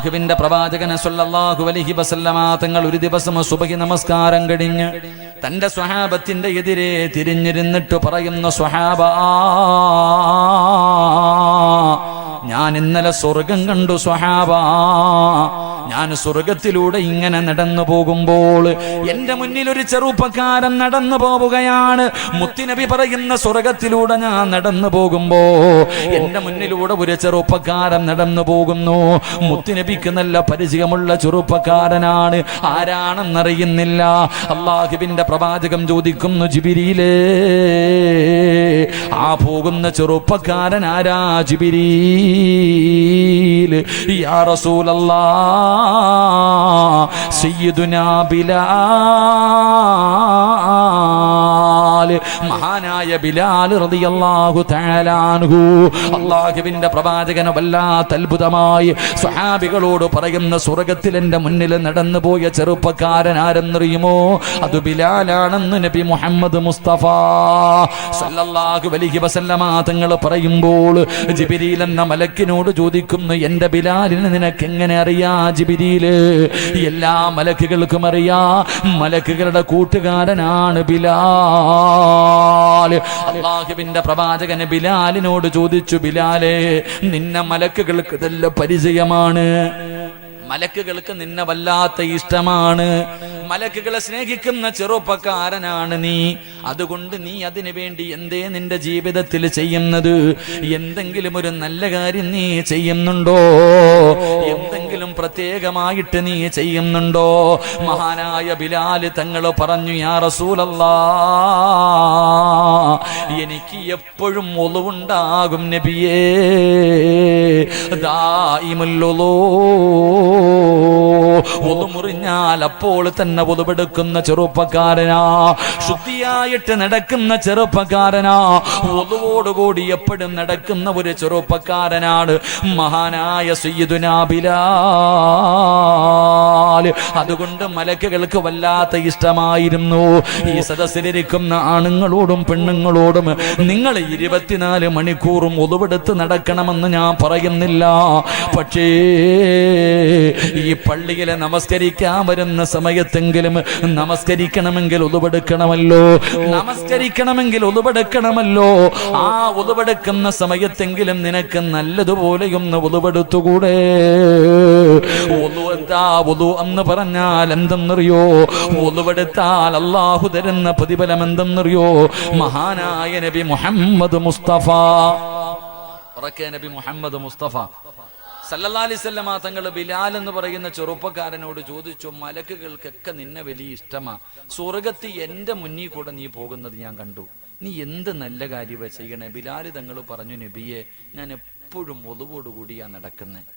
അല്ലാഹുവിന്റെ പ്രവാചകൻ സല്ലല്ലാഹു അലൈഹി വസല്ലമ തങ്ങൾ ഒരു ദിവസം സുബഹി നമസ്കാരം കഴിഞ്ഞ് തന്റെ സ്വഹാബത്തിന്റെ എതിരെ തിരിഞ്ഞിരുന്നിട്ട് പറയുന്ന സ്വഹാബ, ഞാൻ ഇന്നലെ സ്വർഗം കണ്ടു സ്വഹാബ. ഞാൻ സ്വർഗത്തിലൂടെ ഇങ്ങനെ നടന്നു പോകുമ്പോൾ എന്റെ മുന്നിൽ ഒരു ചെറുപ്പക്കാരൻ നടന്നു പോവുകയാണ്. മുത്തുനബി പറയുന്ന സ്വർഗത്തിലൂടെ ഞാൻ നടന്നു പോകുമ്പോ എന്റെ മുന്നിലൂടെ ഒരു ചെറുപ്പക്കാരൻ നടന്നു പോകുന്നു. മുത്തുനബിക്ക് നല്ല പരിചയമുള്ള ചെറുപ്പക്കാരനാണ്. ആരാണെന്നറിയുന്നില്ല. അല്ലാഹുവിന്റെ പ്രവാചകം ചോദിക്കുന്നു, ജിബ്രീലേ, ആ പോകുന്ന ചെറുപ്പക്കാരൻ ആരാ? ജിബ്രീൽ. യാ റസൂലല്ലാഹ്, സയ്യിദുനാ ബിലാൽ, മഹാനായ ബിലാൽ റളിയല്ലാഹു തആല അൻഹു. അല്ലാഹുവിന്റെ പ്രവാചകന് വല്ലാത്ത അത്ഭുതമായി സ്വഹാബികളോട് പറയുന്ന, സ്വർഗത്തിൽ എന്റെ മുന്നിൽ നടന്നു പോയ ചെറുപ്പക്കാരൻ ആരെന്നറിയുമോ? അത് ബിലാലാണെന്ന് നബി മുഹമ്മദ് മുസ്തഫ സല്ലല്ലാഹു അലൈഹി വസല്ലമ തങ്ങൾ പറയുമ്പോൾ ജിബ്രീൽ എന്ന മലക്കിനോട് ചോദിക്കുന്നു, എന്റെ ബിലാലിനെ നിനക്ക് എങ്ങനെ അറിയാ ജിബ്രീല്? എല്ലാ മലക്കുകൾക്കും അറിയാ, മലക്കുകളുടെ കൂട്ടുകാരനാണ് ബിലാൽ. അല്ലാഹുവിന്റെ പ്രവാചകൻ ബിലാലിനോട് ചോദിച്ചു, ബിലാലേ, നിന്നെ മലക്കുകൾക്ക് നല്ല പരിചയമാണ്, മലക്കുകൾക്ക് നിന്നെ വല്ലാത്ത ഇഷ്ടമാണ്, മലക്കുകളെ സ്നേഹിക്കുന്ന ചെറുപ്പക്കാരനാണ് നീ. അതുകൊണ്ട് നീ അതിനു വേണ്ടി എന്തേ നിന്റെ ജീവിതത്തിൽ ചെയ്യുന്നത്? എന്തെങ്കിലും ഒരു നല്ല കാര്യം നീ ചെയ്യുന്നുണ്ടോ? എന്തെങ്കിലും പ്രത്യേകമായിട്ട് നീ ചെയ്യുന്നുണ്ടോ? മഹാനായ ബിലാൽ തങ്ങൾ പറഞ്ഞു, യാ റസൂലല്ലാഹ്, എനിക്ക് എപ്പോഴും ഒളുവുണ്ടാകും നബിയേ, ദായിമുൽ ഉളൂ. ഒളു മുറിഞ്ഞാൽ അപ്പോൾ തന്നെ ഒളുവെടുക്കുന്ന ചെറുപ്പക്കാരനാ, ശുദ്ധിയായിട്ട് നടക്കുന്ന ചെറുപ്പക്കാരനാ, ഒളുവോടുകൂടി എപ്പോഴും നടക്കുന്ന ഒരു ചെറുപ്പക്കാരനാണ് മഹാനായ സയ്യിദുനാ ബിലാൽ. അതുകൊണ്ട് മലക്കുകൾക്ക് വല്ലാത്ത ഇഷ്ടമായിരുന്നു. ഈ സദസ്സിലിരിക്കുന്ന ആണുങ്ങളോടും പെണ്ണുങ്ങളോടും നിങ്ങൾ 24 മണിക്കൂറും ഒളുവെടുത്ത് നടക്കണമെന്ന് ഞാൻ പറയുന്നില്ല. പക്ഷേ ഈ പള്ളിയിലെ നമസ്കരിക്കാൻ വരുന്ന സമയത്തെങ്കിലും നമസ്കരിക്കണമെങ്കിൽ ഒളുവെടുക്കണമല്ലോ, നമസ്കരിക്കണമെങ്കിൽ ഒളുവെടുക്കണമല്ലോ. ആ ഒളുവെടുക്കുന്ന സമയത്തെങ്കിലും നിനക്ക് നല്ലതുപോലെയൊന്ന് ഒളുവെടുത്തുകൂടെ? ഒളു എന്ന് പറഞ്ഞാൽ എന്തെന്നറിയോ? ഒളുവെടുത്താൽ അല്ലാഹു തരുന്ന പ്രതിഫലം എന്തെന്നറിയോ? മഹാനായ നബി മുഹമ്മദ് മുസ്തഫ, നബി മുഹമ്മദ് മുസ്തഫ സല്ലല്ലാഹു അലൈഹി വസല്ലമ തങ്ങൾ ബിലാൽ എന്ന് പറയുന്ന ചെറുപ്പക്കാരനോട് ചോദിച്ചു, മലക്കുകൾക്കൊക്കെ നിന്നെ വലിയ ഇഷ്ടമാ, സ്വർഗത്തിൽ എന്റെ മുന്നിൽ കൂടെ നീ പോകുന്നത് ഞാൻ കണ്ടു, നീ എന്ത് നല്ല കാര്യമാ ചെയ്യണേ? ബിലാൽ തങ്ങൾ പറഞ്ഞു, നബിയെ, ഞാൻ എപ്പോഴും ഒളുവോടുകൂടിയാ നടക്കുന്നത്,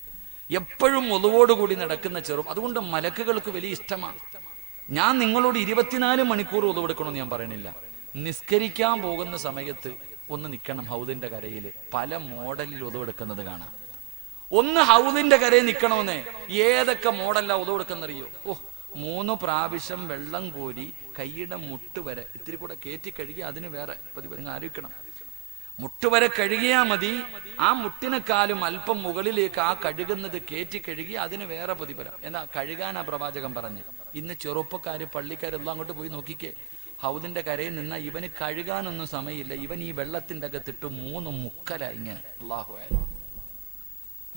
എപ്പോഴും ഒളുവോടുകൂടി നടക്കുന്ന അതുകൊണ്ട് മലക്കുകൾക്ക് വലിയ ഇഷ്ടമാണ്. ഞാൻ നിങ്ങളോട് 24 മണിക്കൂർ ഒളുവെടുക്കണമെന്ന് ഞാൻ പറയണില്ല. നിസ്കരിക്കാൻ പോകുന്ന സമയത്ത് ഒന്ന് നിൽക്കണം ഹൗദിന്റെ കരയിൽ. പല മോഡലിൽ ഒളുവെടുക്കുന്നത് കാണാം. ഒന്ന് ഹൗദിന്റെ കരയിൽ നിൽക്കണമെന്നേ. ഏതൊക്കെ മോഡലാ ഒളുവെടുക്കുന്നറിയോ? 3 പ്രാവശ്യം വെള്ളം കോരി കൈയുടെ മുട്ട് വരെ ഇത്തിരി കൂടെ കയറ്റി കഴുകി അതിന് വേറെ പ്രതിഫലം ആലോചിക്കണം. മുട്ടുവരെ കഴുകിയാ മതി. ആ മുട്ടിനെക്കാളും അല്പം മുകളിലേക്ക് ആ കഴുകുന്നത് കയറ്റി കഴുകി അതിന് വേറെ പ്രതിഫലം. എന്നാ കഴുകാനാ പ്രവാചകൻ പറഞ്ഞ്. ഇന്ന് ചെറുപ്പക്കാര് പള്ളിക്കാരെല്ലാം അങ്ങോട്ട് പോയി നോക്കിക്കേ. ഹൗദിന്റെ കരയിൽ നിന്ന ഇവന് കഴുകാനൊന്നും സമയമില്ല. ഇവൻ ഈ വെള്ളത്തിന്റെ അകത്തിട്ട് 3 മുക്കല ഇങ്ങനെ. അല്ലാഹു അക്ബർ,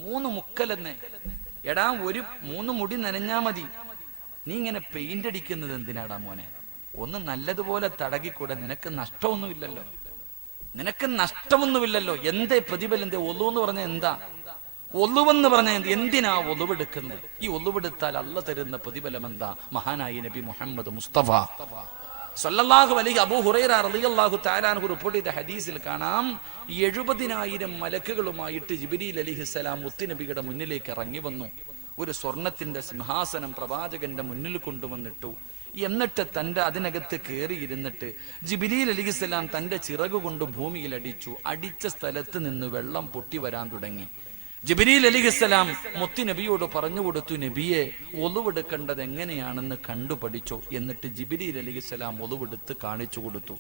3 മുക്കലെന്നേ. എടാ, ഒരു 3 മുടി നനഞ്ഞാ മതി. നീ ഇങ്ങനെ പെയിന്റ് അടിക്കുന്നത് എന്തിനാടാ മോനെ? ഒന്ന് നല്ലതുപോലെ തടകിക്കൂടെ? നിനക്ക് നഷ്ടമൊന്നുമില്ലല്ലോ, നിനക്ക് നഷ്ടമൊന്നുമില്ലല്ലോ. എന്തേ പ്രതിഫലം? എന്തേ ഒളു എന്ന് പറഞ്ഞ എന്താ? ഒളുവെന്ന് പറഞ്ഞ എന്തിനാ ഒളുവെടുക്കുന്നത്? ഈ ഒളുവെടുത്താൽ അള്ള തരുന്ന പ്രതിഫലം എന്താ? മഹാനായ നബി മുഹമ്മദ് മുസ്തഫ സല്ലല്ലാഹു അലൈഹി അബൂ ഹുറൈറ റളിയല്ലാഹു തആല അൻഹു റിപ്പോർട്ട് ചെയ്ത ഹദീസിൽ കാണാം, 70,000 മലക്കുകളുമായിട്ട് ജിബ്രീൽ അലൈഹിസ്സലാം മുത്തുനബിയുടെ മുന്നിലേക്ക് ഇറങ്ങി വന്നു. ഒരു സ്വർണത്തിന്റെ സിംഹാസനം പ്രവാചകന്റെ മുന്നിൽ കൊണ്ടുവന്നിട്ടു. എന്നിട്ട് അതിനകത്ത് കയറിയിരുന്നിട്ട് ജിബ്രീൽ അലൈഹിസ്സലാം തന്റെ ചിറക് കൊണ്ട് ഭൂമിയിൽ അടിച്ചു. അടിച്ച സ്ഥലത്ത് നിന്ന് വെള്ളം പൊട്ടി വരാൻ തുടങ്ങി. ജിബ്രീൽ അലൈഹിസ്സലാം മുത്തുനബിയോട് പറഞ്ഞു കൊടുത്തു, നബിയെ, ഒളുവെടുക്കേണ്ടത് എങ്ങനെയാണെന്ന് കണ്ടുപഠിച്ചോ. എന്നിട്ട് ജിബ്രീൽ അലൈഹിസ്സലാം ഒളുവെടുത്ത് കാണിച്ചു കൊടുത്തു.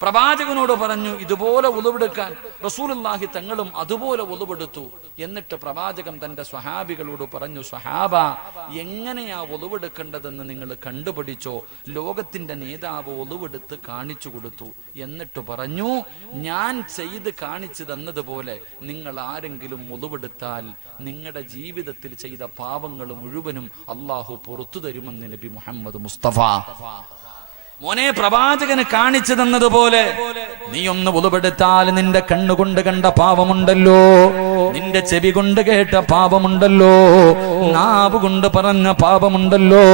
പ്രവാചകനോട് പറഞ്ഞു ഇതുപോലെ ഉളുവെടുക്കാൻ. റസൂലുള്ളാഹി തങ്ങളും അതുപോലെ ഉളുവെടുത്തു. എന്നിട്ട് പ്രവാചകൻ തന്റെ സ്വഹാബികളോട് പറഞ്ഞു, സ്വഹാബ, എങ്ങനെയാ ഉളുവെടുക്കേണ്ടതെന്ന് നിങ്ങൾ കണ്ടുപിടിച്ചോ. ലോകത്തിന്റെ നേതാവ് ഉളുവെടുത്ത് കാണിച്ചു കൊടുത്തു. എന്നിട്ട് പറഞ്ഞു, ഞാൻ ചെയ്ത് കാണിച്ചു തന്നതുപോലെ നിങ്ങൾ ആരെങ്കിലും ഉളുവെടുത്താൽ നിങ്ങളുടെ ജീവിതത്തിൽ ചെയ്ത പാപങ്ങൾ മുഴുവനും അള്ളാഹു പുറത്തു തരുമെന്ന് നബി മുഹമ്മദ് മുസ്തഫ. മോനെ, പ്രവാചകന് കാണിച്ചു തന്നതുപോലെ നീ ഒന്ന് ഉളുവെടുത്താൽ നിന്റെ കണ്ണുകൊണ്ട് കണ്ട പാപമുണ്ടല്ലോ, നിന്റെ ചെവി കൊണ്ട് കേട്ട പാപമുണ്ടല്ലോ, നാവ് കൊണ്ട് പറഞ്ഞ പാപമുണ്ടല്ലോ,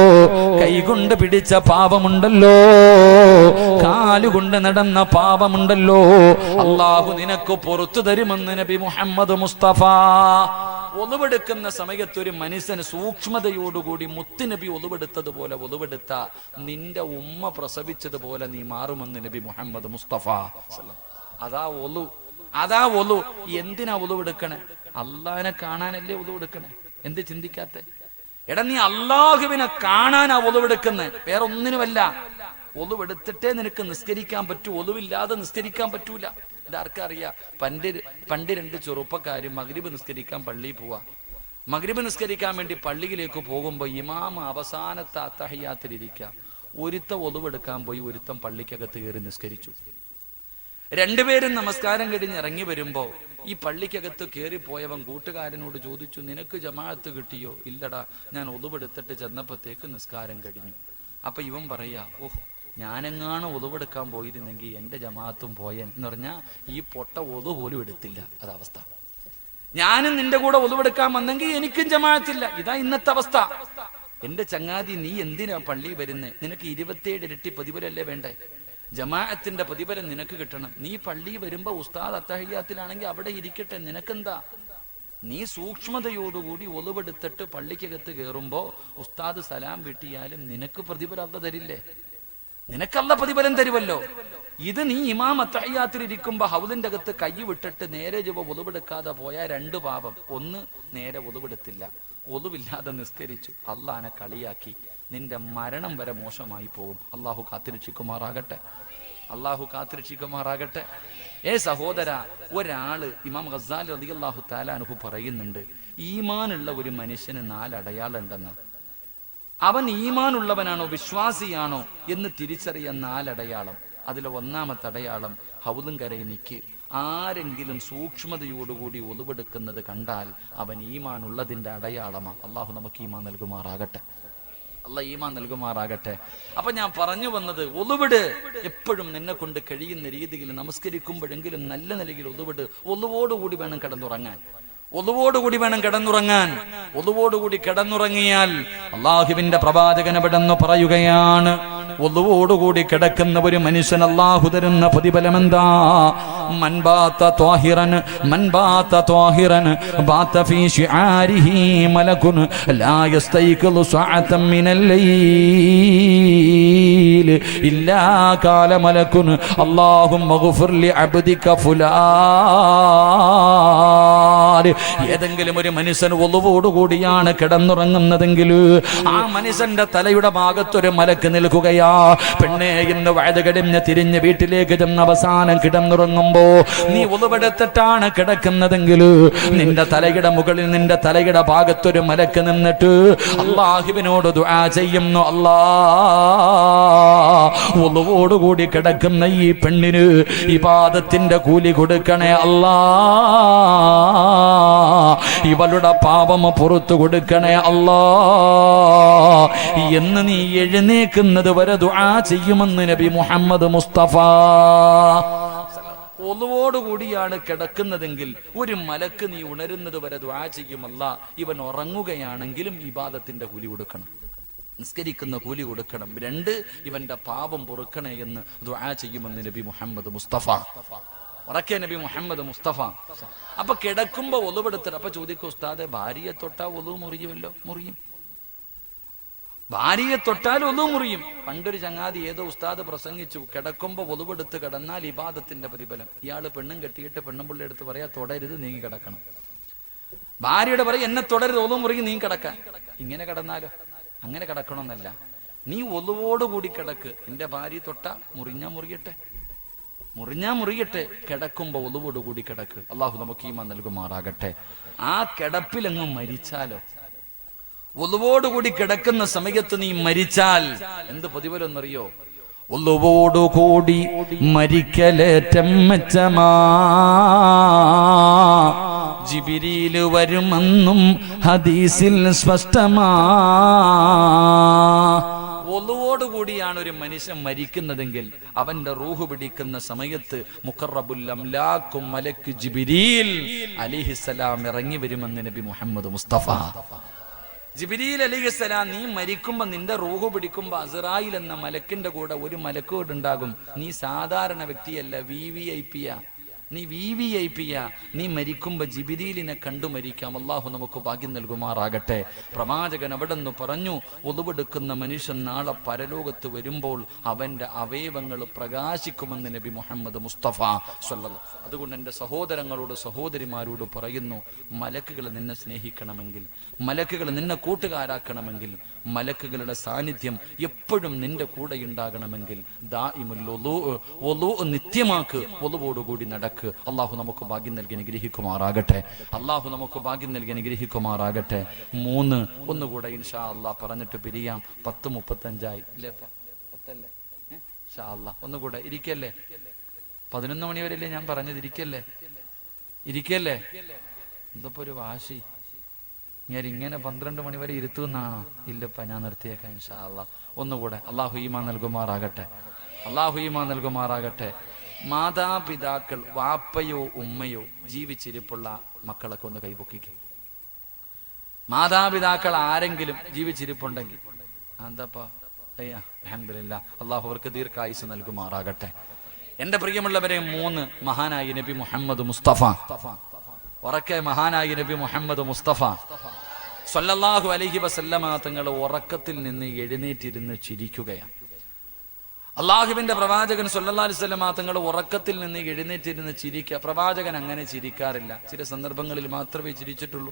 കൈകൊണ്ട് പിടിച്ച പാപമുണ്ടല്ലോ, കാലുകൊണ്ട് നടന്ന പാപമുണ്ടല്ലോ, അള്ളാഹു നിനക്ക് പുറത്തു തരുമെന്ന് നബി മുഹമ്മദ് മുസ്തഫ. ഒളിവെടുക്കുന്ന സമയത്ത് ഒരു മനുഷ്യന് സൂക്ഷ്മതയോടുകൂടി മുത്തുനബി ഒളിവെടുത്തതുപോലെ ഒളിവെടുത്ത നിന്റെ ഉമ്മ പ്രസവിച്ചതുപോലെ നീ മാറുമെന്ന് നബി മുഹമ്മദ് മുസ്തഫ. അതാ ഒളു. എന്തിനാ ഒളിവെടുക്കണേ? അള്ളാഹിനെ കാണാനല്ലേ ഒളിവെടുക്കണേ? എന്ത് ചിന്തിക്കാത്ത? എടാ, നീ അള്ളാഹുവിനെ കാണാനാ ഒളിവെടുക്കുന്നേ, വേറെ ഒന്നിനുമല്ല. ഒളിവെടുത്തിട്ടേ നിനക്ക് നിസ്കരിക്കാൻ പറ്റൂ, ഒളിവില്ലാതെ നിസ്കരിക്കാൻ പറ്റൂല. ഇതാർക്കറിയാം? പണ്ട് രണ്ട് ചെറുപ്പക്കാരും മഗ്രിബ് നിസ്കരിക്കാൻ പള്ളിയിൽ പോവാ. മഗ്രിബ് നിസ്കരിക്കാൻ വേണ്ടി പള്ളിയിലേക്ക് പോകുമ്പോൾ ഇമാം അവസാനത്തെ അത്തഹിയ്യാത്തിലിരിക്കുക. ഒരുത്ത ഒളിവെടുക്കാൻ പോയി, ഒരുത്തം പള്ളിക്കകത്ത് കയറി നിസ്കരിച്ചു. രണ്ടുപേരും നമസ്കാരം കഴിഞ്ഞ് ഇറങ്ങി വരുമ്പോ ഈ പള്ളിക്കകത്ത് കയറിപ്പോയവൻ കൂട്ടുകാരനോട് ചോദിച്ചു, നിനക്ക് ജമാഅത്ത് കിട്ടിയോ? ഇല്ലടാ, ഞാൻ ഒളിവെടുത്തിട്ട് ചെന്നപ്പോഴത്തേക്ക് നിസ്കാരം കഴിഞ്ഞു. അപ്പൊ ഇവൻ പറയാ, ഓഹ്, ഞാനെങ്ങാണ് ഒളിവെടുക്കാൻ പോയിരുന്നെങ്കിൽ എന്റെ ജമാഅത്തും പോയൻ എന്ന് പറഞ്ഞാൽ ഈ പൊട്ട ഒളു പോലും എടുത്തില്ല. അതവസ്ഥ. ഞാനും നിന്റെ കൂടെ ഒളിവെടുക്കാൻ വന്നെങ്കിൽ എനിക്കും ജമാഅത്തില്ല. ഇതാ ഇന്നത്തെ അവസ്ഥ. എന്റെ ചങ്ങാതി, നീ എന്തിനാ പള്ളി വരുന്നേ? നിനക്ക് 27 ഇരട്ടി പ്രതിഫലല്ലേ വേണ്ടേ? ജമാഅത്തിന്റെ പ്രതിഫലം നിനക്ക് കിട്ടണം. നീ പള്ളി വരുമ്പോ ഉസ്താദ് അത്തഹിയ്യാത്തിലാണെങ്കിൽ അവിടെ ഇരിക്കട്ടെ, നിനക്കെന്താ? നീ സൂക്ഷ്മതയോടുകൂടി ഒളിവെടുത്തിട്ട് പള്ളിക്കകത്ത് കയറുമ്പോ ഉസ്താദ് സലാം വീട്ടിയാലും നിനക്ക് പ്രതിഫലം അല്ല തരില്ലേ? നിനക്കല്ല പ്രതിഫലം തരുമല്ലോ. ഇത് നീ ഇമാം അത്തഹിയ്യാത്തിലിരിക്കുമ്പോ ഹൗദിന്റെ അകത്ത് കൈ വിട്ടിട്ട് നേരെ ചുവ ഒളിവെടുക്കാതെ പോയാ 2 പാപം. ഒന്ന്, നേരെ ഒളിവെടുത്തില്ല, ഒളിവില്ലാതെ നിസ്കരിച്ചു, അള്ളാനെ കളിയാക്കി, നിന്റെ മരണം വരെ മോശമായി പോകും. അള്ളാഹു കാത്തിരക്ഷിക്കുമാറാകട്ടെ, അള്ളാഹു കാത്തിരക്ഷിക്കുമാറാകട്ടെ. സഹോദര, ഒരാള് ഇമാം ഗസാലി റളിയല്ലാഹു തആല അൻഹു പറയുന്നുണ്ട്, ഈമാനുള്ള ഒരു മനുഷ്യന് 4 അടയാളം ഉണ്ടെന്ന്. അവൻ ഈമാനുള്ളവനാണോ വിശ്വാസിയാണോ എന്ന് തിരിച്ചറിയാൻ 4 അടയാളം. അതിലെ ഒന്നാമത്തെ അടയാളം ഹൗദും കരയിൽ നിൽക്ക്. ആരെങ്കിലും സൂക്ഷ്മതയോടുകൂടി ഒളിവെടുക്കുന്നത് കണ്ടാൽ അവൻ ഈമാൻ ഉള്ളതിന്റെ അടയാളമാണ്. അള്ളാഹു നമുക്ക് ഈമാൻ നൽകുമാറാകട്ടെ, അള്ളാഹ് ഈമാൻ നൽകുമാറാകട്ടെ. അപ്പൊ ഞാൻ പറഞ്ഞു വന്നത്, ഒളിവെട്. എപ്പോഴും നിന്നെ കൊണ്ട് കഴിയുന്ന രീതിയിൽ നമസ്കരിക്കുമ്പോഴെങ്കിലും നല്ല നിലയിൽ ഒളിവെട്. ഒളിവോടുകൂടി വേണം കിടന്നുറങ്ങാൻ, ഒളിവോടുകൂടി വേണം കിടന്നുറങ്ങാൻ. ഒളിവോടുകൂടി കിടന്നുറങ്ങിയാൽ അള്ളാഹുവിന്റെ പ്രവാചകൻ എവിടെന്ന് പറയുകയാണ്, ഒളിവോടുകൂടി കിടക്കുന്ന ഒരു മനുഷ്യൻ അള്ളാഹു തരുന്ന പ്രതിഫലം എന്താ? മൻബാത ത്വാഹിറൻ ബാത ഫീ ശിആരിഹി മലകുൻ ലാ യസ്തൈഖിളു സഅതൻ മിനൽ ലൈൽ ഇല്ലാ ഖാല മലകുൻ അല്ലാഹുമ്മ ഗ്ഫിർ ലി അബ്ദിക ഫുലാൻ. ഏതെങ്കിലും ഒരു മനുഷ്യൻ ഒളിവോടുകൂടിയാണ് കിടന്നുറങ്ങുന്നതെങ്കിൽ ആ മനുഷ്യന്റെ തലയുടെ ഭാഗത്തൊരു മലക്ക് നിൽക്കുകയാ. പെണ്ണേ, ഇന്ന് വയത് കഴിഞ്ഞ് തിരിഞ്ഞ് വീട്ടിലേക്ക് ചെന്ന് അവസാനം കിടന്നുറങ്ങുമ്പോ നീ ഒളിവെടുത്തിട്ടാണ് കിടക്കുന്നതെങ്കിൽ നിന്റെ തലയുടെ മുകളിൽ, നിന്റെ തലയുടെ ഭാഗത്തൊരു മലക്ക് നിന്നിട്ട് അള്ളാഹുവിനോട് ദുആ ചെയ്യുന്നു, അല്ലാ, ഒളിവോടുകൂടി കിടക്കുന്ന ഈ പെണ്ണിന് ഇബാദത്തിന്റെ കൂലി കൊടുക്കണേ അല്ലാ, ഇവളുടെ പാപം പുറത്തു കൊടുക്കണേ അല്ലാ എന്ന് നീ എഴുന്നേക്കുന്നത് വരെ ദുആ ചെയ്യുമെന്ന് നബി മുഹമ്മദ് മുസ്തഫ. ഒളിവോടുകൂടിയാണ് കിടക്കുന്നതെങ്കിൽ ഒരു മലക്ക് നീ ഉണരുന്നത് വരെ ദുആ ചെയ്യുമല്ല. ഇവൻ ഉറങ്ങുകയാണെങ്കിലും ഇബാദത്തിന്റെ കൂലി കൊടുക്കണം, നിസ്കരിക്കുന്ന കൂലി കൊടുക്കണം. 2, ഇവന്റെ പാപം പൊറുക്കണേ എന്ന് ദുആ ചെയ്യുമെന്ന് നബി മുഹമ്മദ് മുസ്തഫ. ഉറക്കെ നബി മുഹമ്മദ് മുസ്തഫ. അപ്പൊ കിടക്കുമ്പോ ഒളിവെടുത്തിട്ട് അപ്പൊ ചോദിക്കും, ഉസ്താദെ, ഭാര്യയെ തൊട്ടാ ഒളിവ് മുറിയുമല്ലോ? മുറിയും. ഭാര്യയെ തൊട്ടാൽ ഒളിവ് മുറിയും. പണ്ടൊരു ചങ്ങാതി ഏതോ ഉസ്താദ് പ്രസംഗിച്ചു, കിടക്കുമ്പോ ഒളിവെടുത്ത് കിടന്നാൽ ഇബാദത്തിന്റെ പ്രതിഫലം. ഇയാള് പെണ്ണും കെട്ടിയിട്ട് പെണ്ണുമ്പിള്ള എടുത്ത് പറയാ, തൊടരുത്, നീങ്ങി കിടക്കണം. ഭാര്യയുടെ പറയും, എന്നെ തുടരുത്, ഒളിവ് മുറിയും, നീ കിടക്കാൻ. ഇങ്ങനെ കിടന്നാലോ? അങ്ങനെ കിടക്കണമെന്നല്ല, നീ ഒളിവോടുകൂടി കിടക്ക്. എന്റെ ഭാര്യ തൊട്ട മുറിഞ്ഞാ മുറിയട്ടെ, മുറിഞ്ഞാ മുറിയട്ടെ, കിടക്കുമ്പോ ഒളിവോടുകൂടി കിടക്ക്. അള്ളാഹു നമുക്ക് ഈമാൻ നൽകുമാറാകട്ടെ. ആ കിടപ്പിലെങ്ങും മരിച്ചാലോ, ഒളിവോടുകൂടി കിടക്കുന്ന സമയത്ത് നീ മരിച്ചാൽ എന്ത് പ്രതിഫലമെന്നറിയോ? ഒളിവോടുകൂടി മരിക്കലേറ്റം മെച്ചമാ, ജിബ്രീൽ വരുമെന്നും ഹദീസിൽ സ്പഷ്ടമാ. ഒളുവോടുകൂടിയാണ് ഒരു മനുഷ്യൻ മരിക്കുന്നതെങ്കിൽ അവന്റെ റൂഹ് പിടിക്കുന്ന സമയത്ത് മുഖറബുൽ അംലാക്കും മലക്ക് ജിബ്രീൽ അലൈഹിസ്സലാം ഇറങ്ങി വരുമെന്ന് നബി മുഹമ്മദ് മുസ്തഫ. ജിബ്രീൽ അലൈഹിസ്സലാം നീ മരിക്കുമ്പോ നിന്റെ റൂഹ് പിടിക്കുമ്പോ അസ്റായിൽ എന്ന മലക്കിന്റെ കൂടെ ഒരു മലക്കോട് ഉണ്ടാകും. നീ സാധാരണ വ്യക്തിയല്ല, VVIP-യാ. നീ VVIP-യാ. നീ മരിക്കുമ്പോ ജിബ്രീലിനെ കണ്ടു മരിക്കാം. അള്ളാഹു നമുക്ക് ഭാഗ്യം നൽകുമാറാകട്ടെ. പ്രവാചകൻ അവിടെ നിന്ന് പറഞ്ഞു, ഒളിവെടുക്കുന്ന മനുഷ്യൻ നാളെ പരലോകത്ത് വരുമ്പോൾ അവന്റെ അവയവങ്ങൾ പ്രകാശിക്കുമെന്ന് നബി മുഹമ്മദ് മുസ്തഫ സ്വല്ലല്ലാഹു. അതുകൊണ്ട് എൻ്റെ സഹോദരങ്ങളോട് സഹോദരിമാരോട് പറയുന്നു, മലക്കുകൾ നിന്നെ സ്നേഹിക്കണമെങ്കിൽ, മലക്കുകൾ നിന്നെ കൂട്ടുകാരാക്കണമെങ്കിൽ, മലക്കുകളുടെ സാന്നിധ്യം എപ്പോഴും നിന്റെ കൂടെ ഉണ്ടാകണമെങ്കിൽ ദാഇമുൽ വുളൂ നിത്യമാക്ക്, ഒളിവോടുകൂടി നടക്ക്. അള്ളാഹു നമുക്ക് ഭാഗ്യം നൽകി അനുഗ്രഹിക്കുമാറാകട്ടെ. അള്ളാഹു നമുക്ക് ഭാഗ്യം നൽകി അനുഗ്രഹിക്കുമാറാകട്ടെ. 3 ഒന്നുകൂടെ ഇൻഷാ അള്ളാഹ് പറഞ്ഞിട്ട് പിരിയാം. 10:35 ഇല്ലേ? 10 ഇൻഷാ അള്ളാഹ്. ഒന്നുകൂടെ ഇരിക്കല്ലേ? 11 മണി വരെയല്ലേ ഞാൻ പറഞ്ഞത്? ഇരിക്കല്ലേ? എന്തപ്പോ ഒരു വാശി? ഞാൻ ഇങ്ങനെ 12 മണി വരെ ഇരുത്തുന്നാണോ? ഇല്ലപ്പ, ഞാൻ നിർത്തിയേക്കാം ഇൻഷാ അള്ളാഹ്. ഒന്നുകൂടെ. അള്ളാഹു ഈമാൻ നൽകുമാറാകട്ടെ. അള്ളാഹു ഈമാൻ നൽകുമാറാകട്ടെ. മാതാപിതാക്കൾ, വാപ്പയോ ഉമ്മയോ ജീവിച്ചിരിപ്പുള്ള മക്കളൊക്കെ ഒന്ന് കൈപൊക്കിക്ക്. മാതാപിതാക്കൾ ആരെങ്കിലും ജീവിച്ചിരിപ്പുണ്ടെങ്കിൽ എന്താപ്പാ? അൽഹംദുലില്ലാ, അള്ളാഹു അവർക്ക് ദീർഘായുസ് നൽകുമാറാകട്ടെ. എന്റെ പ്രിയമുള്ളവരെ, 3 മഹാനായി നബി മുഹമ്മദ് മുസ്തഫ. ഉറക്കെ മഹാനായി നബി മുഹമ്മദ് മുസ്തഫ സ്വല്ലല്ലാഹു അലൈഹി വസല്ലമ തങ്ങൾ ഉറക്കത്തിൽ നിന്ന് എഴുന്നേറ്റിരുന്ന് ചിരിക്കുകയാണ്. അള്ളാഹുവിന്റെ പ്രവാചകൻ സ്വല്ലല്ലാഹു അലൈഹി വസല്ലമ തങ്ങൾ ഉറക്കത്തിൽ നിന്ന് എഴുന്നേറ്റിരുന്ന് ചിരിക്കുക. പ്രവാചകൻ അങ്ങനെ ചിരിക്കാറില്ല, ചില സന്ദർഭങ്ങളിൽ മാത്രമേ ചിരിച്ചിട്ടുള്ളൂ.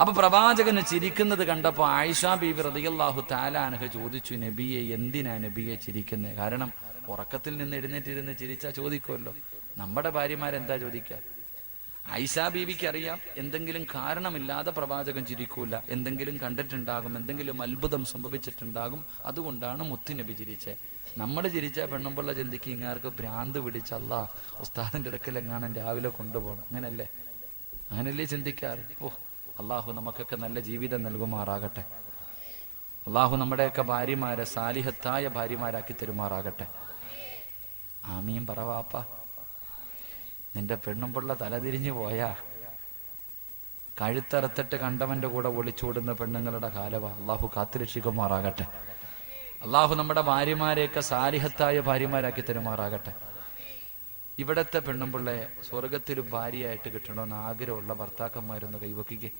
അപ്പൊ പ്രവാചകന് ചിരിക്കുന്നത് കണ്ടപ്പോൾ ആയിഷ ബീവി റളിയല്ലാഹു തആല അൻഹ ചോദിച്ചു, നബിയെ, എന്തിനാ നബിയെ ചിരിക്കുന്നത്? കാരണം ഉറക്കത്തിൽ നിന്ന് എഴുന്നേറ്റിരുന്ന് ചിരിച്ചാ ചോദിക്കുമല്ലോ. നമ്മുടെ ഭാര്യമാരെന്താ ചോദിക്കുക? ആയിഷ ബീവിക്ക് അറിയാം, എന്തെങ്കിലും കാരണമില്ലാതെ പ്രവാചകൻ ചിരിക്കൂല, എന്തെങ്കിലും കണ്ടിട്ടുണ്ടാകും, എന്തെങ്കിലും അത്ഭുതം സംഭവിച്ചിട്ടുണ്ടാകും, അതുകൊണ്ടാണ് മുത്തുനബി ചിരിച്ചേ. നമ്മൾ ചിരിച്ച പെണ്ണുമ്പുള്ള ചിന്തിക്ക് ഇങ്ങാർക്ക് ഭ്രാന്ത് പിടിച്ചല്ല, ഉസ്താദിന്റെ അടുക്കൽ എങ്ങാനും രാവിലെ കൊണ്ടുപോകണം, അങ്ങനല്ലേ ചിന്തിക്കാറ്. അള്ളാഹു നമുക്കൊക്കെ നല്ല ജീവിതം നൽകുമാറാകട്ടെ. അള്ളാഹു നമ്മുടെയൊക്കെ ഭാര്യമാരെ സാലിഹത്തായ ഭാര്യമാരാക്കി തരുമാറാകട്ടെ. ആമീൻ പറവാപ്പ. നിന്റെ പെണ്ണുമ്പുള്ള തലതിരിഞ്ഞു പോയാ കഴുത്തറുത്തിട്ട് കണ്ടവന്റെ കൂടെ ഒളിച്ചോടുന്ന പെണ്ണുങ്ങളുടെ കാലവാ. അള്ളാഹു കാത്തുരക്ഷിക്കുമാറാകട്ടെ. അള്ളാഹു നമ്മുടെ ഭാര്യമാരെയൊക്കെ സാലിഹത്തായ ഭാര്യമാരാക്കി തരുമാറാകട്ടെ. ഇവിടത്തെ പെണ്ണുമ്പിള്ളയെ സ്വർഗത്തിൽ ഭാര്യയായിട്ട് കിട്ടണമെന്ന് ആഗ്രഹമുള്ള ഭർത്താക്കന്മാരൊന്ന് കൈവക്കിക്കേ.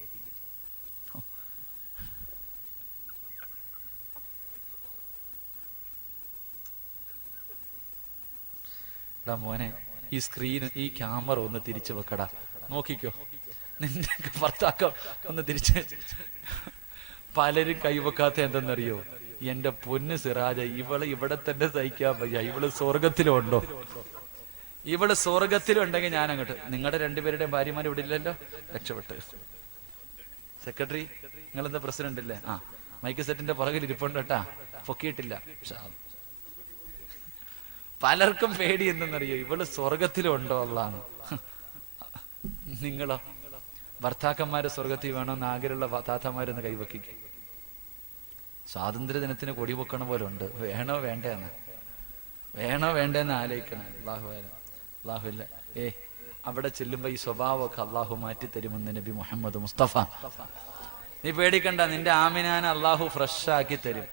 മോനെ, ഈ സ്ക്രീൻ, ഈ ക്യാമറ ഒന്ന് തിരിച്ചു വെക്കടാ, നോക്കിക്കോ. നിന്റെ ഭർത്താക്കം ഒന്ന് തിരിച്ച്. പലരും കൈവെക്കാത്ത എന്തെന്നറിയോ? എന്റെ പൊന്ന് സിറാജ, ഇവിടെ തന്നെ സഹിക്കാൻ വയ്യ. ഇവള് സ്വർഗത്തിലുണ്ടോ? ഇവള് സ്വർഗത്തിലുണ്ടെങ്കിൽ ഞാൻ അങ്ങോട്ട്. നിങ്ങളുടെ രണ്ടുപേരുടെയും ഭാര്യമാർ ഇവിടെ ഇല്ലല്ലോ, രക്ഷപ്പെട്ട്. സെക്രട്ടറി, നിങ്ങളെന്താ പ്രസിഡന്റ് അല്ലേ? മൈക്ക് സെറ്റിന്റെ പുറകിൽ ഇരിപ്പുണ്ട് കേട്ടാ, പൊക്കിയിട്ടില്ല. പലർക്കും പേടി എന്തെന്നറിയോ? ഇവള് സ്വർഗത്തിലുണ്ടോ അല്ലാന്ന്. നിങ്ങളോ? ഭർത്താക്കന്മാര് സ്വർഗത്തിൽ വേണമെന്ന് ആഗ്രഹമുള്ള താത്തമാരൊന്ന് കൈവക്കിക്ക്. സ്വാതന്ത്ര്യ ദിനത്തിന് കൊടി പൊക്കണ പോലെ ഉണ്ട്. വേണോ വേണ്ടേന്ന് ആലോചിക്കണം. അള്ളാഹുല്ല. അവിടെ ചെല്ലുമ്പോ ഈ സ്വഭാവമൊക്കെ അള്ളാഹു മാറ്റിത്തരുമെന്ന് നബി മുഹമ്മദ് മുസ്തഫ. നീ പേടിക്കണ്ട, നിന്റെ ആമിനാനെ അള്ളാഹു ഫ്രഷ് ആക്കി തരും,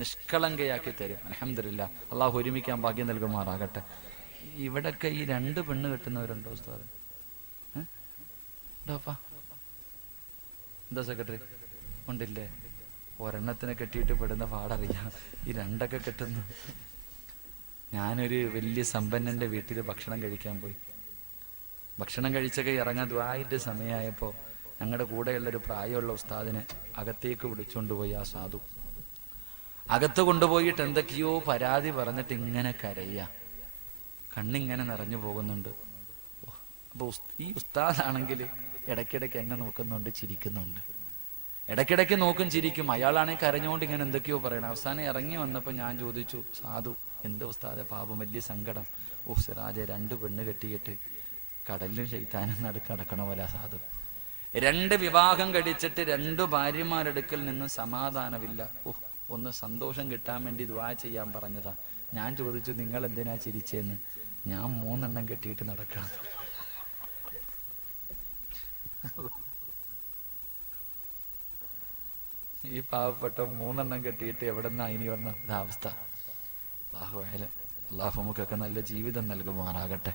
നിഷ്കളങ്കയാക്കി തരും. അൽഹംദുലില്ലാ, അള്ളാഹു ഒരുമിക്കാൻ ഭാഗ്യം നൽകുമാറാകട്ടെ. ഇവിടൊക്കെ ഈ 2 പെണ്ണ് കെട്ടുന്നവരുണ്ടോ ഉസ്താദ്? എന്താ സെക്രട്ടറി? ഉണ്ടില്ലേ? ഒരെണ്ണത്തിനെ കെട്ടിയിട്ട് പെടുന്ന പാടറിയാം, ഈ 2 കെട്ടുന്നു. ഞാനൊരു വലിയ സമ്പന്നന്റെ വീട്ടിൽ ഭക്ഷണം കഴിക്കാൻ പോയി. ഭക്ഷണം കഴിച്ചൊക്കെ ഇറങ്ങാൻ ദ്വായിന്റെ സമയമായപ്പോ ഞങ്ങളുടെ കൂടെയുള്ളൊരു പ്രായമുള്ള ഉസ്താദിനെ അകത്തേക്ക് വിളിച്ചുകൊണ്ടുപോയി ആ സാധു. അകത്ത് കൊണ്ടുപോയിട്ട് എന്തൊക്കെയോ പരാതി പറഞ്ഞിട്ട് ഇങ്ങനെ കരയ്യ. കണ്ണിങ്ങനെ നിറഞ്ഞു പോകുന്നുണ്ട്. അപ്പോൾ ഈ ഉസ്താദാണെങ്കിൽ ഇടയ്ക്കിടയ്ക്ക് എന്നെ നോക്കുന്നുണ്ട്, ചിരിക്കുന്നുണ്ട്. ഇടയ്ക്കിടയ്ക്ക് നോക്കും, ചിരിക്കും. അയാളാണെങ്കിൽ കരഞ്ഞുകൊണ്ട് ഇങ്ങനെ എന്തൊക്കെയോ പറയണം. അവസാനം ഇറങ്ങി വന്നപ്പോൾ ഞാൻ ചോദിച്ചു, സാധു എന്താ ഉസ്താദെ പാപം, വലിയ സങ്കടം? ഓ സിറാജെ, 2 പെണ്ണ് കെട്ടിയിട്ട് കടലിലും ശൈത്താനും നടക്കണ പോലെ സാധു. 2 വിവാഹം കഴിച്ചിട്ട് 2 ഭാര്യമാരെടുക്കൽ നിന്ന് സമാധാനമില്ല. ഒന്ന് സന്തോഷം കിട്ടാൻ വേണ്ടി ദുആ ചെയ്യാൻ പറഞ്ഞതാ. ഞാൻ ചോദിച്ചു, നിങ്ങൾ എന്തിനാ ചിരിച്ചേന്ന്? ഞാൻ 3 എണ്ണം കെട്ടിയിട്ട് നടക്കാം. ഈ പാവപ്പെട്ട 3 എണ്ണം കെട്ടിയിട്ട് എവിടെന്നാ ഇനി വന്ന അവസ്ഥ? അല്ലാഹു നമുക്കൊക്കെ നല്ല ജീവിതം നൽകുമാറാകട്ടെ.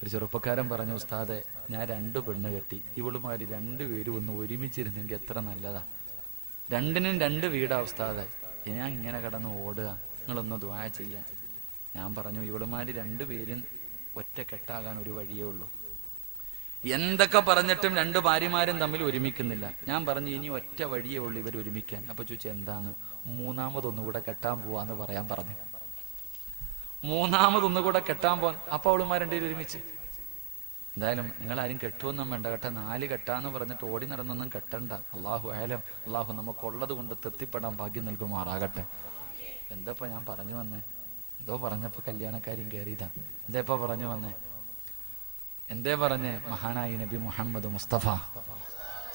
ഒരു ചെറുപ്പക്കാരൻ പറഞ്ഞു, ഉസ്താദെ ഞാൻ 2 പെണ്ണ് കെട്ടി, ഇവളുമാര് 2 പേരും ഒന്ന് ഒരുമിച്ചിരുന്നെങ്കിൽ എത്ര നല്ലതാ. 2നും 2 വീടാ ഉസ്താദെ, ഞാൻ ഇങ്ങനെ കിടന്ന് ഓടുക, നിങ്ങളൊന്ന് ദുആ ചെയ്യാൻ. ഞാൻ പറഞ്ഞു, ഇവളുമാര് 2 പേരും ഒറ്റ കെട്ടാകാൻ ഒരു വഴിയേ ഉള്ളൂ. എന്തൊക്കെ പറഞ്ഞിട്ടും 2 ഭാര്യമാരും തമ്മിൽ ഒരുമിക്കുന്നില്ല. ഞാൻ പറഞ്ഞു, ഇനി ഒറ്റ വഴിയേ ഉള്ളൂ ഇവർ ഒരുമിക്കാൻ. അപ്പൊ ചോദിച്ചു, എന്താണ്? 3ാമതൊന്നുകൂടെ കെട്ടാൻ പോവാന്ന് പറയാൻ പറഞ്ഞു. 3ാമതൊന്നുകൂടെ കെട്ടാൻ പോവാൻ. അപ്പൊ അവളുമാർ 2 ഒരുമിച്ച്. എന്തായാലും നിങ്ങളാരും കെട്ടുവൊന്നും വേണ്ട കേട്ടോ, 4 കെട്ടാന്ന് പറഞ്ഞിട്ട് ഓടി നടന്നൊന്നും കെട്ടണ്ട. അള്ളാഹു ആയാലും അള്ളാഹു നമുക്കുള്ളത് കൊണ്ട് തൃപ്തിപ്പെടാൻ ഭാഗ്യം നൽകുമാറാകട്ടെ. എന്താ ഞാൻ പറഞ്ഞു വന്നേ? എന്തോ പറഞ്ഞപ്പോ കല്യാണക്കാരും കയറിയതാ. എന്താ പറഞ്ഞു വന്നേ? എന്തേ പറഞ്ഞേ? മഹാനായി നബി മുഹമ്മദ് മുസ്തഫ